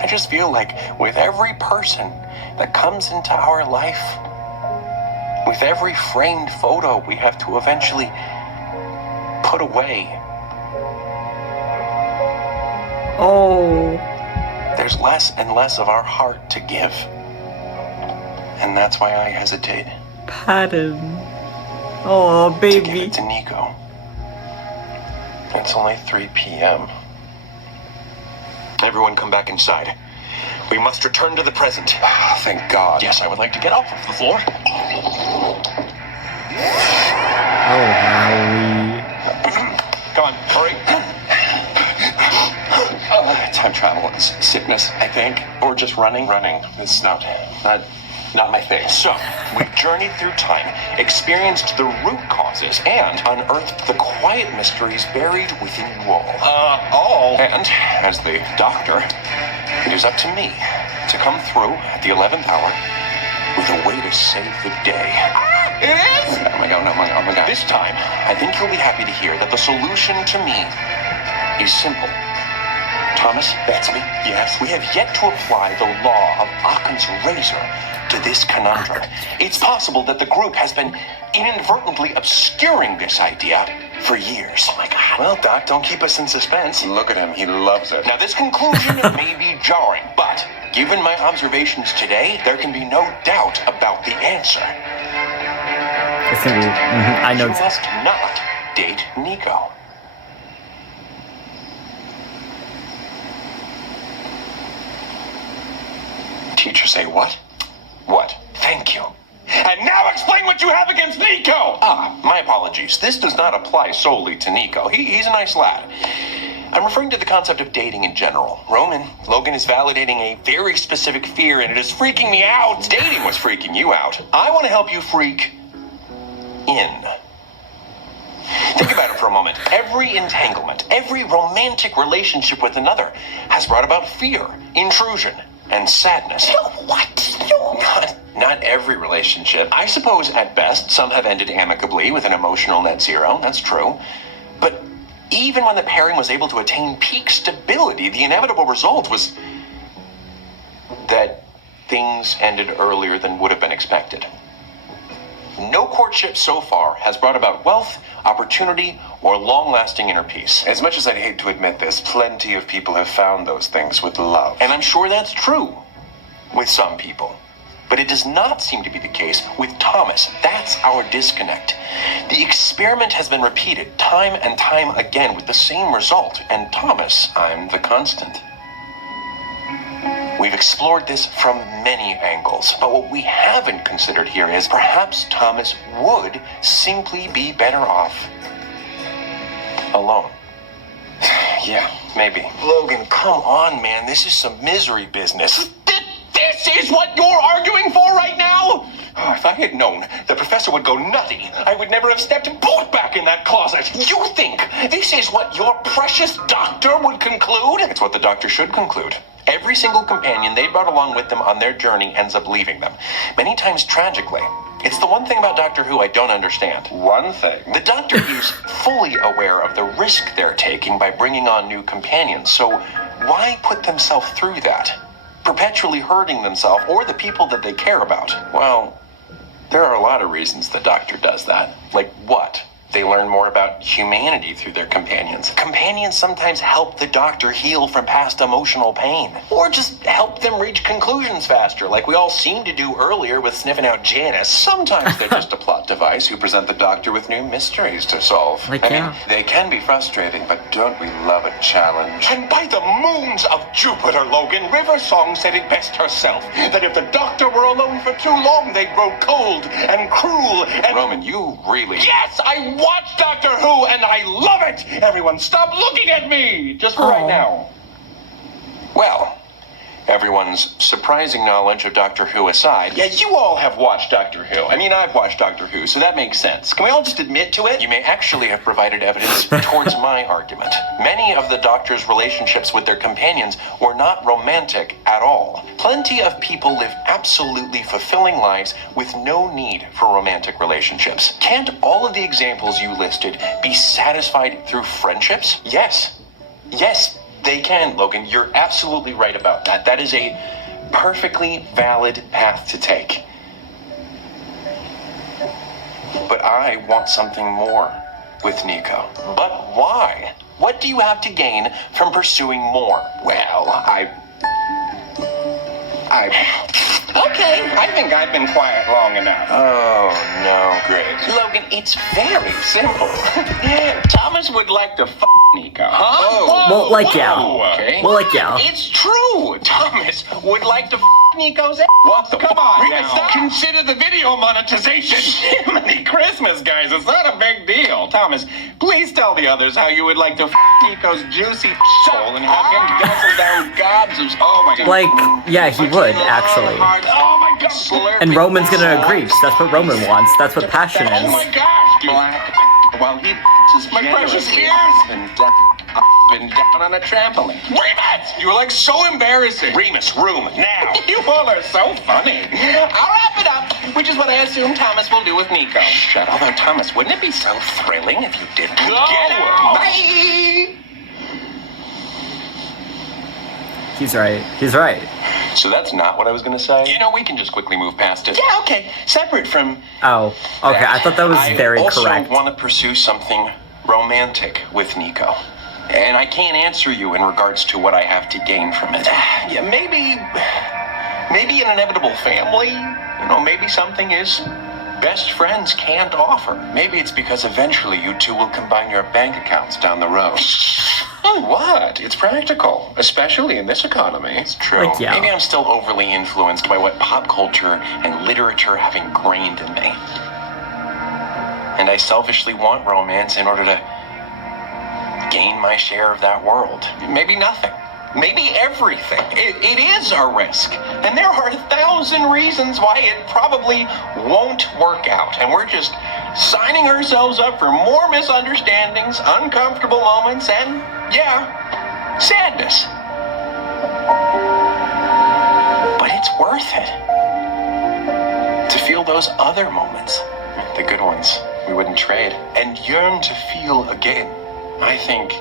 I just feel like with every person that comes into our life, with every framed photo we have to eventually put away, Oh. there's less and less of our heart to give. And that's why I hesitate Pat him. Oh, to give baby. it to Nico. It's only 3 p.m. Everyone come back inside. We must return to the present. Thank God. Yes, I would like to get off of the floor. Oh, Howie. Come on, hurry. Time travel is sickness, I think. Or just running. Running. It's not my thing. So, we've journeyed through time, experienced the root causes, and unearthed the quiet mysteries buried within you all. All. And, as the doctor, it is up to me to come through at the 11th hour with a way to save the day. It is? Oh my God, oh my God. This time, I think you'll be happy to hear that the solution to me is simple. Thomas, that's me. Yes. We have yet to apply the law of Occam's razor to this conundrum. It's possible that the group has been inadvertently obscuring this idea for years. Oh my God. Well, Doc, don't keep us in suspense. Look at him. He loves it. Now, this conclusion may be jarring, but given my observations today, there can be no doubt about the answer. It's gonna be. I know. You must not date Nico. Teacher say what? What? Thank you. And now explain what you have against Nico! My apologies. This does not apply solely to Nico. He's a nice lad. I'm referring to the concept of dating in general. Logan is validating a very specific fear, and it is freaking me out. Dating was freaking you out. I want to help you freak in. Think about it for a moment. Every entanglement, every romantic relationship with another has brought about fear, intrusion, and sadness. What? Not every relationship. I suppose at best some have ended amicably with an emotional net zero. That's true. But even when the pairing was able to attain peak stability, the inevitable result was that things ended earlier than would have been expected. No courtship so far has brought about wealth, opportunity, or long-lasting inner peace. As much as I'd hate to admit this, plenty of people have found those things with love. And I'm sure that's true with some people. But it does not seem to be the case with Thomas. That's our disconnect. The experiment has been repeated time and time again with the same result. And Thomas, I'm the constant. We've explored this from many angles, but what we haven't considered here is perhaps Thomas would simply be better off alone. Yeah, maybe. Logan, come on, man. This is some misery business. This is what you're arguing for right now? Oh, if I had known the professor would go nutty, I would never have stepped boot back in that closet. You think this is what your precious doctor would conclude? It's what the doctor should conclude. Every single companion they brought along with them on their journey ends up leaving them, many times tragically. It's the one thing about Doctor Who I don't understand. One thing. The Doctor is fully aware of the risk they're taking by bringing on new companions, so why put themselves through that? Perpetually hurting themselves or the people that they care about. Well, there are a lot of reasons the Doctor does that. Like what? They learn more about humanity through their companions. Companions sometimes help the doctor heal from past emotional pain, or just help them reach conclusions faster, like we all seemed to do earlier with sniffing out Janice. Sometimes they're just a plot device who present the doctor with new mysteries to solve. Like, I yeah. mean, they can be frustrating, but don't we love a challenge? And by the moons of Jupiter, Logan, River Song said it best herself, that if the doctor were alone for too long, they'd grow cold and cruel and... Roman, you really... Yes, I watch Doctor Who, and I love it! Everyone stop looking at me! Just for right now. Well, everyone's surprising knowledge of Doctor Who aside, yeah, you all have watched Doctor Who. I mean, I've watched Doctor Who, so that makes sense. Can we all just admit to it? You may actually have provided evidence towards my argument. Many of the Doctor's relationships with their companions were not romantic at all. Plenty of people live absolutely fulfilling lives with no need for romantic relationships. Can't all of the examples you listed be satisfied through friendships? Yes. Yes, they can, Logan. You're absolutely right about that. That is a perfectly valid path to take. But I want something more with Nico. But why? What do you have to gain from pursuing more? Well, Okay, I think I've been quiet long enough. Oh, no, great. Logan, it's very simple. Thomas would like to Nico. Huh? Oh. Well, like, yeah. Okay. Well, like, yeah. It's true. Thomas would like to Nico's ass. What the Come on Remus, now. Consider the video monetization. Jiminy Christmas, guys. It's not a big deal. Thomas, please tell the others how you would like to Nico's juicy hole and have him guzzle down gobs of... Oh, my God. Like, yeah, he would, actually. Oh, my God. And Roman's gonna agree, because that's what Roman wants. That's what passion Oh, my is. gosh. While he his my precious ears been down on a trampoline. Remus! You were like so embarrassing. Remus, room, now. You all are so funny. I'll wrap it up, which is what I assume Thomas will do with Nico. Shut up. Although, Thomas, wouldn't it be so thrilling if you didn't? Go! Get out. Bye! He's right. He's right. So that's not what I was going to say? You know, we can just quickly move past it. Yeah, okay. Separate from... Oh, okay. I thought that was very correct. I correct. also want to pursue something romantic with Nico. And I can't answer you in regards to what I have to gain from it. Yeah, maybe an inevitable family. You know, maybe something his best friends can't offer. Maybe it's because eventually you two will combine your bank accounts down the road. What? It's practical, especially in this economy. It's true. Like, yeah. Maybe I'm still overly influenced by what pop culture and literature have ingrained in me. And I selfishly want romance in order to gain my share of that world. Maybe nothing. Maybe everything. It is a risk. And there are 1,000 reasons why it probably won't work out. And we're just signing ourselves up for more misunderstandings, uncomfortable moments, and, yeah, sadness. But it's worth it. To feel those other moments, the good ones we wouldn't trade, and yearn to feel again. I think,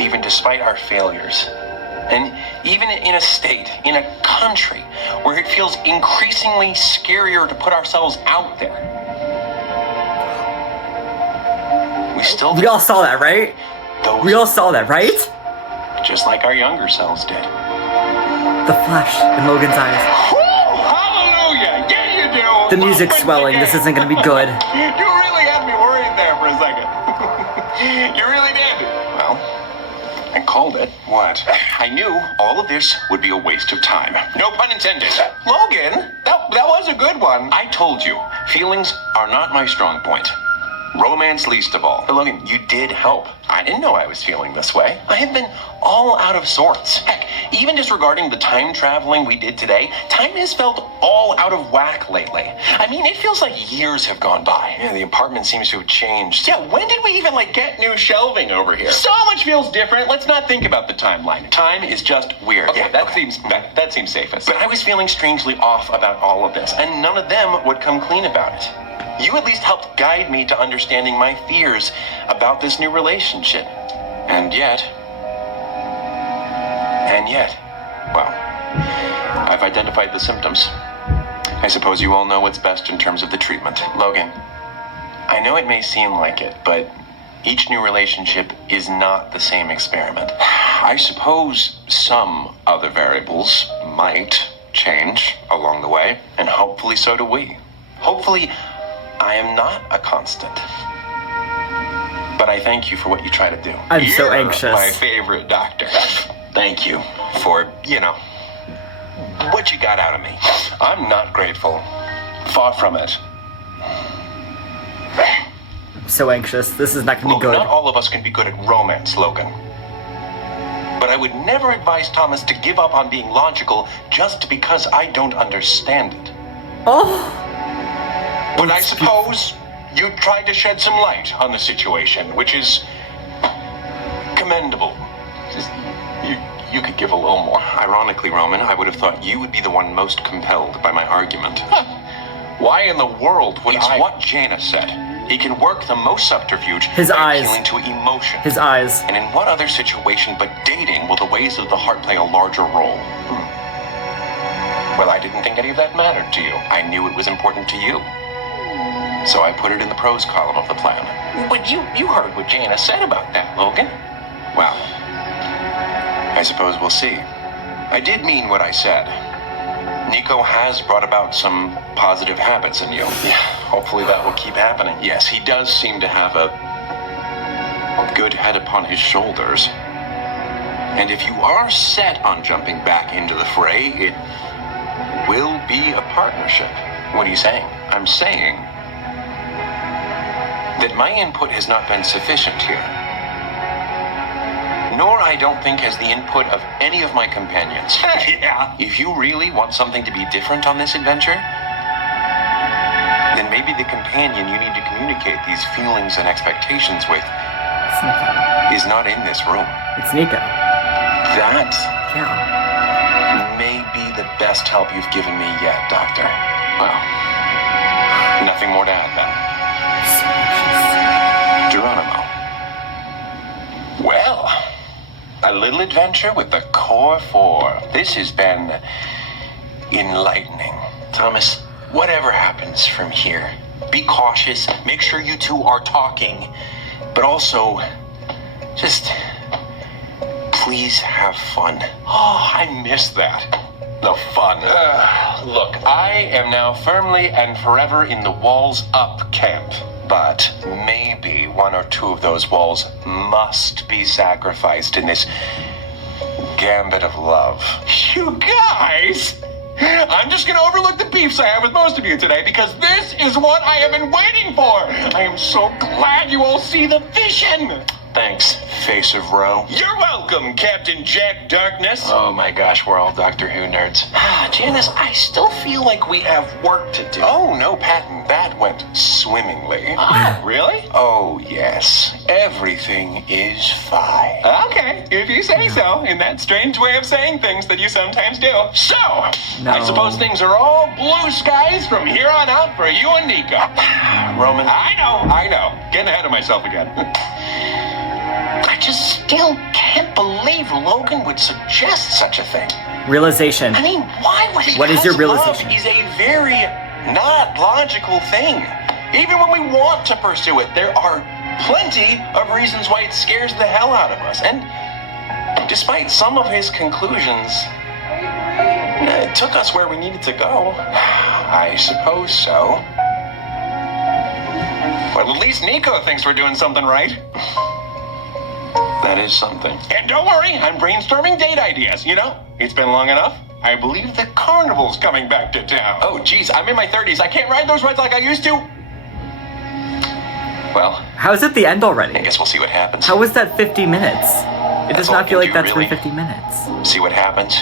even despite our failures, and even in a state, in a country, where it feels increasingly scarier to put ourselves out there, We all saw that, right? We all saw that, right? Just like our younger selves did. The flash in Logan's eyes. Hallelujah! Yeah, you do! The music's swelling. This isn't gonna be good. You really had me worried there for a second. You really did. Well, I called it. What? I knew all of this would be a waste of time. No pun intended. Logan, that was a good one. I told you, feelings are not my strong point. Romance least of all. But Logan, you did help. I didn't know I was feeling this way. I have been all out of sorts. Heck, even disregarding the time traveling we did today, time has felt all out of whack lately. I mean, it feels like years have gone by. Yeah, the apartment seems to have changed. Yeah, when did we even, get new shelving over here? So much feels different. Let's not think about the timeline. Time is just weird. Okay, that seems safest. But I was feeling strangely off about all of this, and none of them would come clean about it. You at least helped guide me to understanding my fears about this new relationship. And yet, well, I've identified the symptoms. I suppose you all know what's best in terms of the treatment. Logan, I know it may seem like it, but each new relationship is not the same experiment. I suppose some other variables might change along the way, and hopefully so do we. Hopefully, I am not a constant. But I thank you for what you try to do. I'm so You're anxious. my favorite doctor. Thank you for, what you got out of me. I'm not grateful. Far from it. So anxious. This is not gonna be Look, good. not all of us can be good at romance, Logan. But I would never advise Thomas to give up on being logical just because I don't understand it. Oh, But I suppose you tried to shed some light on the situation, which is commendable. Just, you could give a little more. Ironically, Roman, I would have thought you would be the one most compelled by my argument. Why in the world would I? It's what Jaina said. He can work the most subterfuge His by eyes. appealing to emotion. his eyes. And in what other situation but dating will the ways of the heart play a larger role? Well, I didn't think any of that mattered to you. I knew it was important to you. So I put it in the pros column of the plan. But you heard what Jaina said about that, Logan. Well, I suppose we'll see. I did mean what I said. Nico has brought about some positive habits in you. Yeah, hopefully that will keep happening. Yes, he does seem to have a good head upon his shoulders. And if you are set on jumping back into the fray, it will be a partnership. What are you saying? I'm saying that my input has not been sufficient here. Nor, I don't think, has the input of any of my companions. Yeah. If you really want something to be different on this adventure, then maybe the companion you need to communicate these feelings and expectations with It's Nico. is not in this room. It's Nico. That Yeah. may be the best help you've given me yet, Doctor. Well, nothing more to add then. So anxious. Geronimo. Well, a little adventure with the Core 4. This has been enlightening. Thomas, whatever happens from here, be cautious, make sure you two are talking, but also just please have fun. Oh, I miss that. The fun. Look, I am now firmly and forever in the walls up camp. But maybe one or two of those walls must be sacrificed in this gambit of love. You guys! I'm just gonna overlook the beefs I have with most of you today because this is what I have been waiting for! I am so glad you all see the vision! Thanks, face of Ro. You're welcome, Captain Jack Darkness. Oh my gosh, we're all Doctor Who nerds. Janice, I still feel like we have work to do. Oh, no, Patton, that went swimmingly. Really? Oh, yes. Everything is fine. Okay, if you say so, in that strange way of saying things that you sometimes do. So, No. I suppose things are all blue skies from here on out for you and Nico. Roman. I know. Getting ahead of myself again. I just still can't believe Logan would suggest such a thing. Realization. I mean, why would he? What is your Because realization? Love is a very not logical thing. Even when we want to pursue it, there are plenty of reasons why it scares the hell out of us. And despite some of his conclusions, it took us where we needed to go. I suppose so. Well, at least Nico thinks we're doing something right. That is something. And don't worry, I'm brainstorming date ideas, It's been long enough. I believe the carnival's coming back to town. Oh, geez, I'm in my 30s. I can't ride those rides like I used to. Well, How is it the end already? I guess we'll see what happens. How was that 50 minutes? It does all not I feel can like do, that's really. been 50 minutes. See what happens.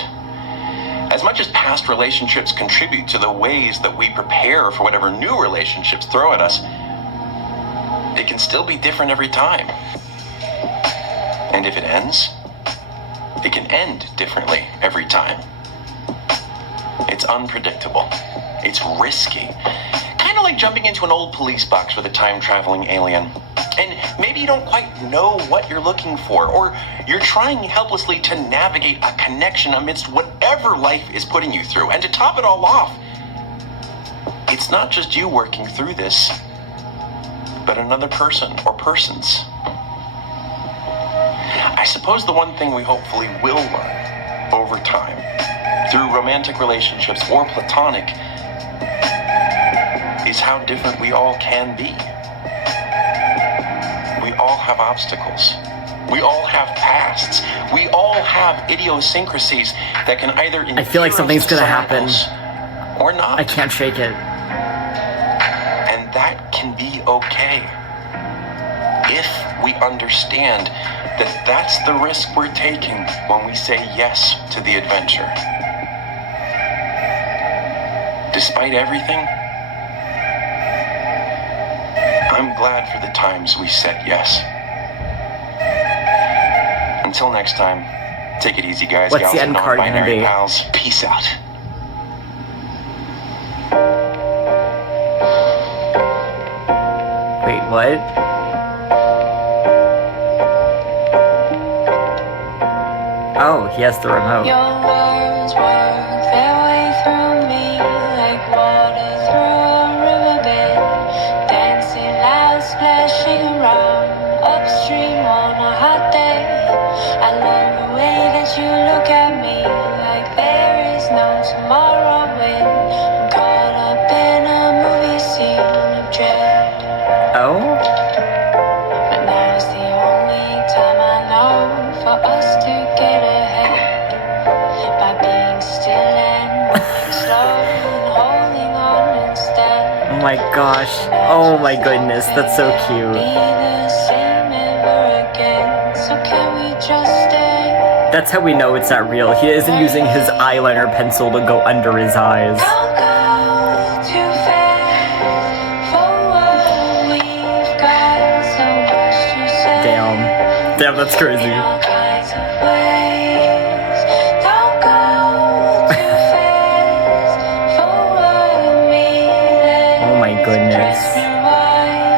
As much as past relationships contribute to the ways that we prepare for whatever new relationships throw at us, it can still be different every time. And if it ends, it can end differently every time. It's unpredictable. It's risky. Kind of like jumping into an old police box with a time-traveling alien. And maybe you don't quite know what you're looking for, or you're trying helplessly to navigate a connection amidst whatever life is putting you through. And to top it all off, it's not just you working through this. but another person or persons. I suppose the one thing we hopefully will learn over time, through romantic relationships or platonic, is how different we all can be. We all have obstacles. We all have pasts. We all have idiosyncrasies that can either I feel like something's gonna happen. Or not. I can't shake it. And that can be okay. If we understand that that's the risk we're taking when we say yes to the adventure. Despite everything, I'm glad for the times we said yes. Until next time, take it easy, guys. What's gals, the end and card gonna non-binary be? pals. Peace out. Wait, what? Oh, he has the remote. Your words work their way through me like water through a riverbed, dancing loud, splashing around upstream on a hot day. I love the way that you look at me like there is no tomorrow when I'm caught up in a movie scene of dread. Oh? But now's the only time I know for us to get ahead by being still and moving slow and holding on instead. Oh my gosh. Oh my goodness, that's so Be cute. the same ever again. So can we just stay? That's how we know it's not real. He isn't using his eyeliner pencil to go under his eyes. Don't go too fast forward. We've got so much to say. Damn. Damn, that's crazy. In all kinds of ways. Don't go too fast forward me. Oh my goodness. Press rewind.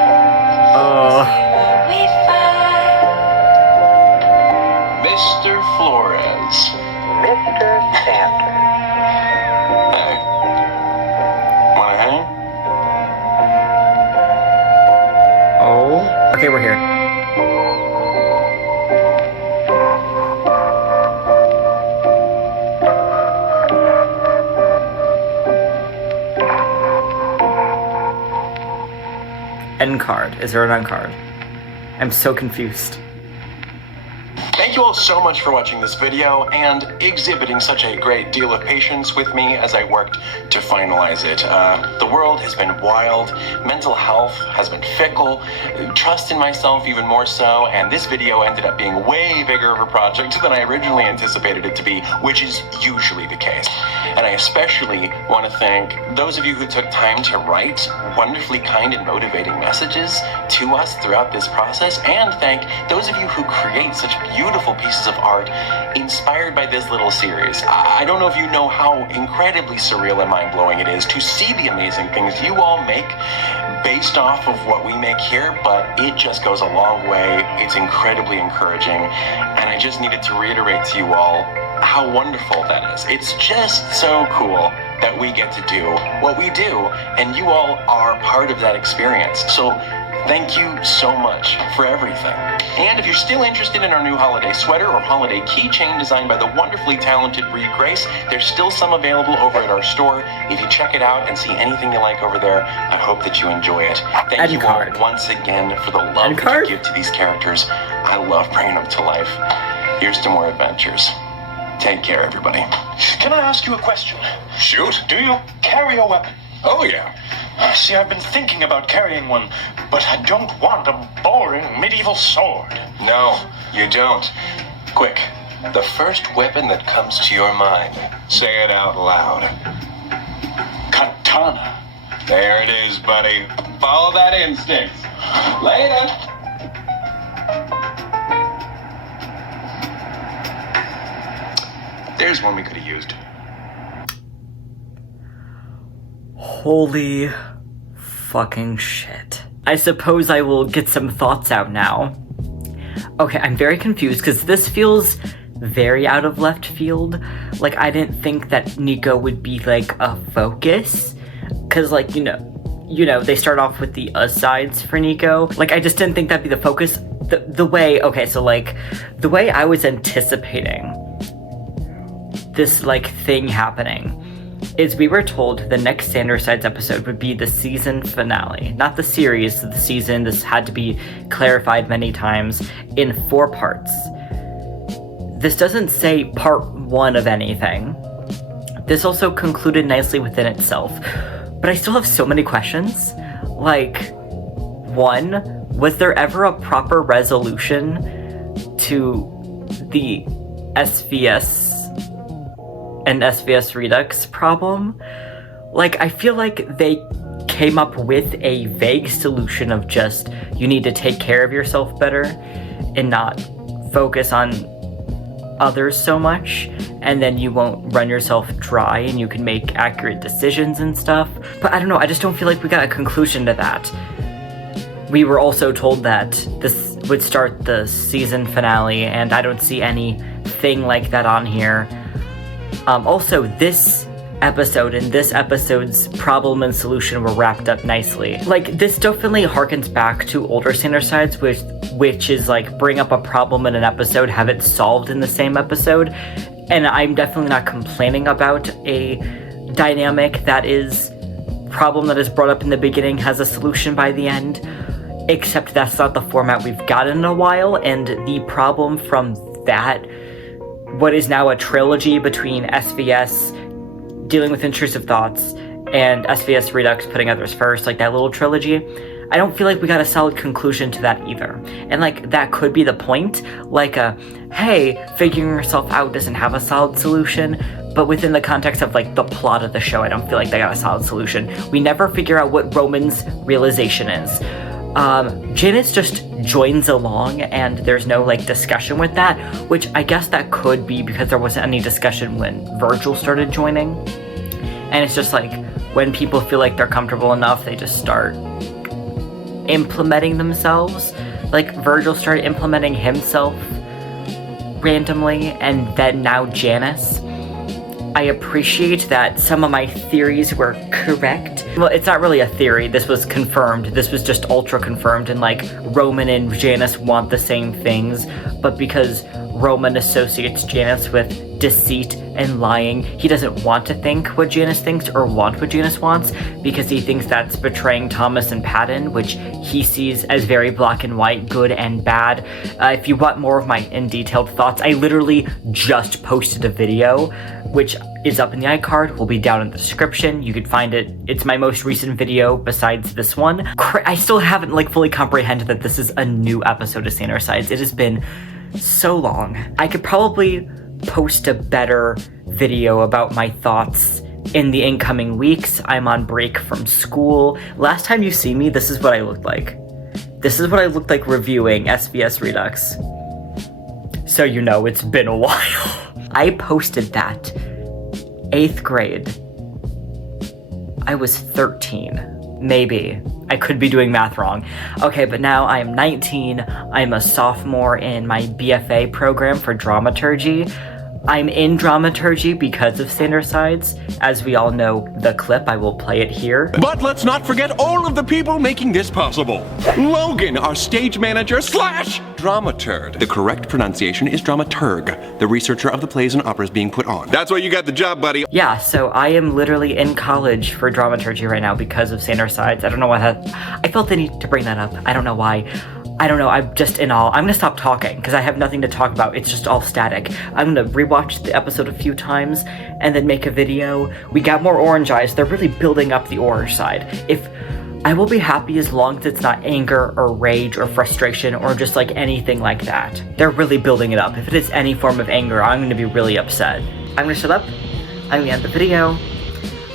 Oh. See what we find. Mr. Flores. Mr. Sanders. Hey. Wanna hang? Oh. Okay, we're here. End card. Is there an end card? I'm so confused. Thank you all so much for watching this video and exhibiting such a great deal of patience with me as I worked to finalize it. The world has been wild, mental health has been fickle, trust in myself even more so, and this video ended up being way bigger of a project than I originally anticipated it to be, which is usually the case. And I especially want to thank those of you who took time to write wonderfully kind and motivating messages to us throughout this process, and thank those of you who create such beautiful pieces of art inspired by this little series. I don't know if you know how incredibly surreal and mind-blowing it is to see the amazing things you all make based off of what we make here, but it just goes a long way. It's incredibly encouraging, and I just needed to reiterate to you all how wonderful that is. It's just so cool that we get to do what we do, and you all are part of that experience. So thank you so much for everything. And if you're still interested in our new holiday sweater or holiday keychain designed by the wonderfully talented Bree Grace, there's still some available over at our store. If you check it out and see anything you like over there, I hope that you enjoy it. Thank End you card. all once again for the love End that card? you give to these characters. I love bringing them to life. Here's to more adventures. Take care, everybody. Can I ask you a question? Shoot. Do you carry a weapon? Oh, yeah. See, I've been thinking about carrying one, but I don't want a boring medieval sword. No, you don't. Quick, the first weapon that comes to your mind. Say it out loud. Katana. There it is, buddy. Follow that instinct. Later. There's one we could have used. Holy fucking shit. I suppose I will get some thoughts out now. Okay, I'm very confused because this feels very out of left field. Like, I didn't think that Nico would be like a focus. Because, like, you know, you know, they start off with the asides for Nico. Like, I just didn't think that'd be the focus. The way I was anticipating this, like, thing happening is we were told the next Standard-Sides episode would be the season finale. Not the series, the season. This had to be clarified many times in 4 parts. This doesn't say part 1 of anything. This also concluded nicely within itself. But I still have so many questions. Like, 1, was there ever a proper resolution to the SVS and SVS Redux problem? Like, I feel like they came up with a vague solution of just, you need to take care of yourself better and not focus on others so much, and then you won't run yourself dry and you can make accurate decisions and stuff. But I don't know, I just don't feel like we got a conclusion to that. We were also told that this would start the season finale, and I don't see anything like that on here. Also, this episode and this episode's problem and solution were wrapped up nicely. Like, this definitely harkens back to older Standard-Sides, which is like, bring up a problem in an episode, have it solved in the same episode. And I'm definitely not complaining about a dynamic that is problem that is brought up in the beginning has a solution by the end, except that's not the format we've gotten in a while. And the problem from that, what is now a trilogy between SVS dealing with intrusive thoughts and SVS Redux putting others first, like that little trilogy, I don't feel like we got a solid conclusion to that either. And like, that could be the point, like hey, figuring yourself out doesn't have a solid solution, but within the context of like the plot of the show, I don't feel like they got a solid solution. We never figure out what Roman's realization is. Janice just joins along and there's no like discussion with that, which I guess that could be because there wasn't any discussion when Virgil started joining. And it's just like, when people feel like they're comfortable enough, they just start implementing themselves. Like, Virgil started implementing himself randomly, and then now Janice. I appreciate that some of my theories were correct. Well, it's not really a theory, this was confirmed. This was just ultra confirmed, and like, Roman and Janice want the same things, but because Roman associates Janice with deceit and lying, he doesn't want to think what Janice thinks or want what Janice wants, because he thinks that's betraying Thomas and Patton, which he sees as very black and white, good and bad. If you want more of my in-detailed thoughts, I literally just posted a video, which is up in the iCard, will be down in the description. You could find it. It's my most recent video besides this one. I still haven't like fully comprehended that this is a new episode of Standard-Sides. It has been so long. I could probably post a better video about my thoughts in the incoming weeks. I'm on break from school. Last time you see me, this is what I looked like. This is what I looked like reviewing SVS Redux. So you know, it's been a while. I posted that 8th grade. I was 13. Maybe. I could be doing math wrong. Okay, but now I am 19. I'm a sophomore in my BFA program for dramaturgy. I'm in dramaturgy because of Standard-Sides. As we all know the clip, I will play it here. But let's not forget all of the people making this possible. Logan, our stage manager / dramaturg. The correct pronunciation is dramaturg, the researcher of the plays and operas being put on. That's why you got the job, buddy. Yeah, so I am literally in college for dramaturgy right now because of Standard-Sides. I don't know why I felt the need to bring that up. I don't know why. I don't know, I'm just in awe. I'm gonna stop talking, because I have nothing to talk about. It's just all static. I'm gonna rewatch the episode a few times, and then make a video. We got more orange eyes. They're really building up the orange side. I will be happy as long as it's not anger, or rage, or frustration, or just like anything like that. They're really building it up. If it is any form of anger, I'm gonna be really upset. I'm gonna shut up. I'm gonna end the video.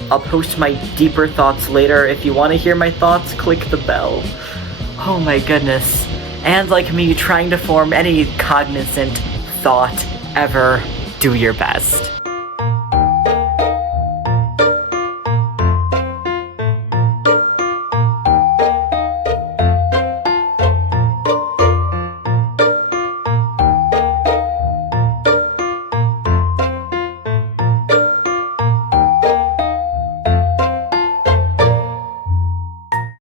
I'll post my deeper thoughts later. If you want to hear my thoughts, click the bell. Oh my goodness. And like me trying to form any cognizant thought ever, do your best.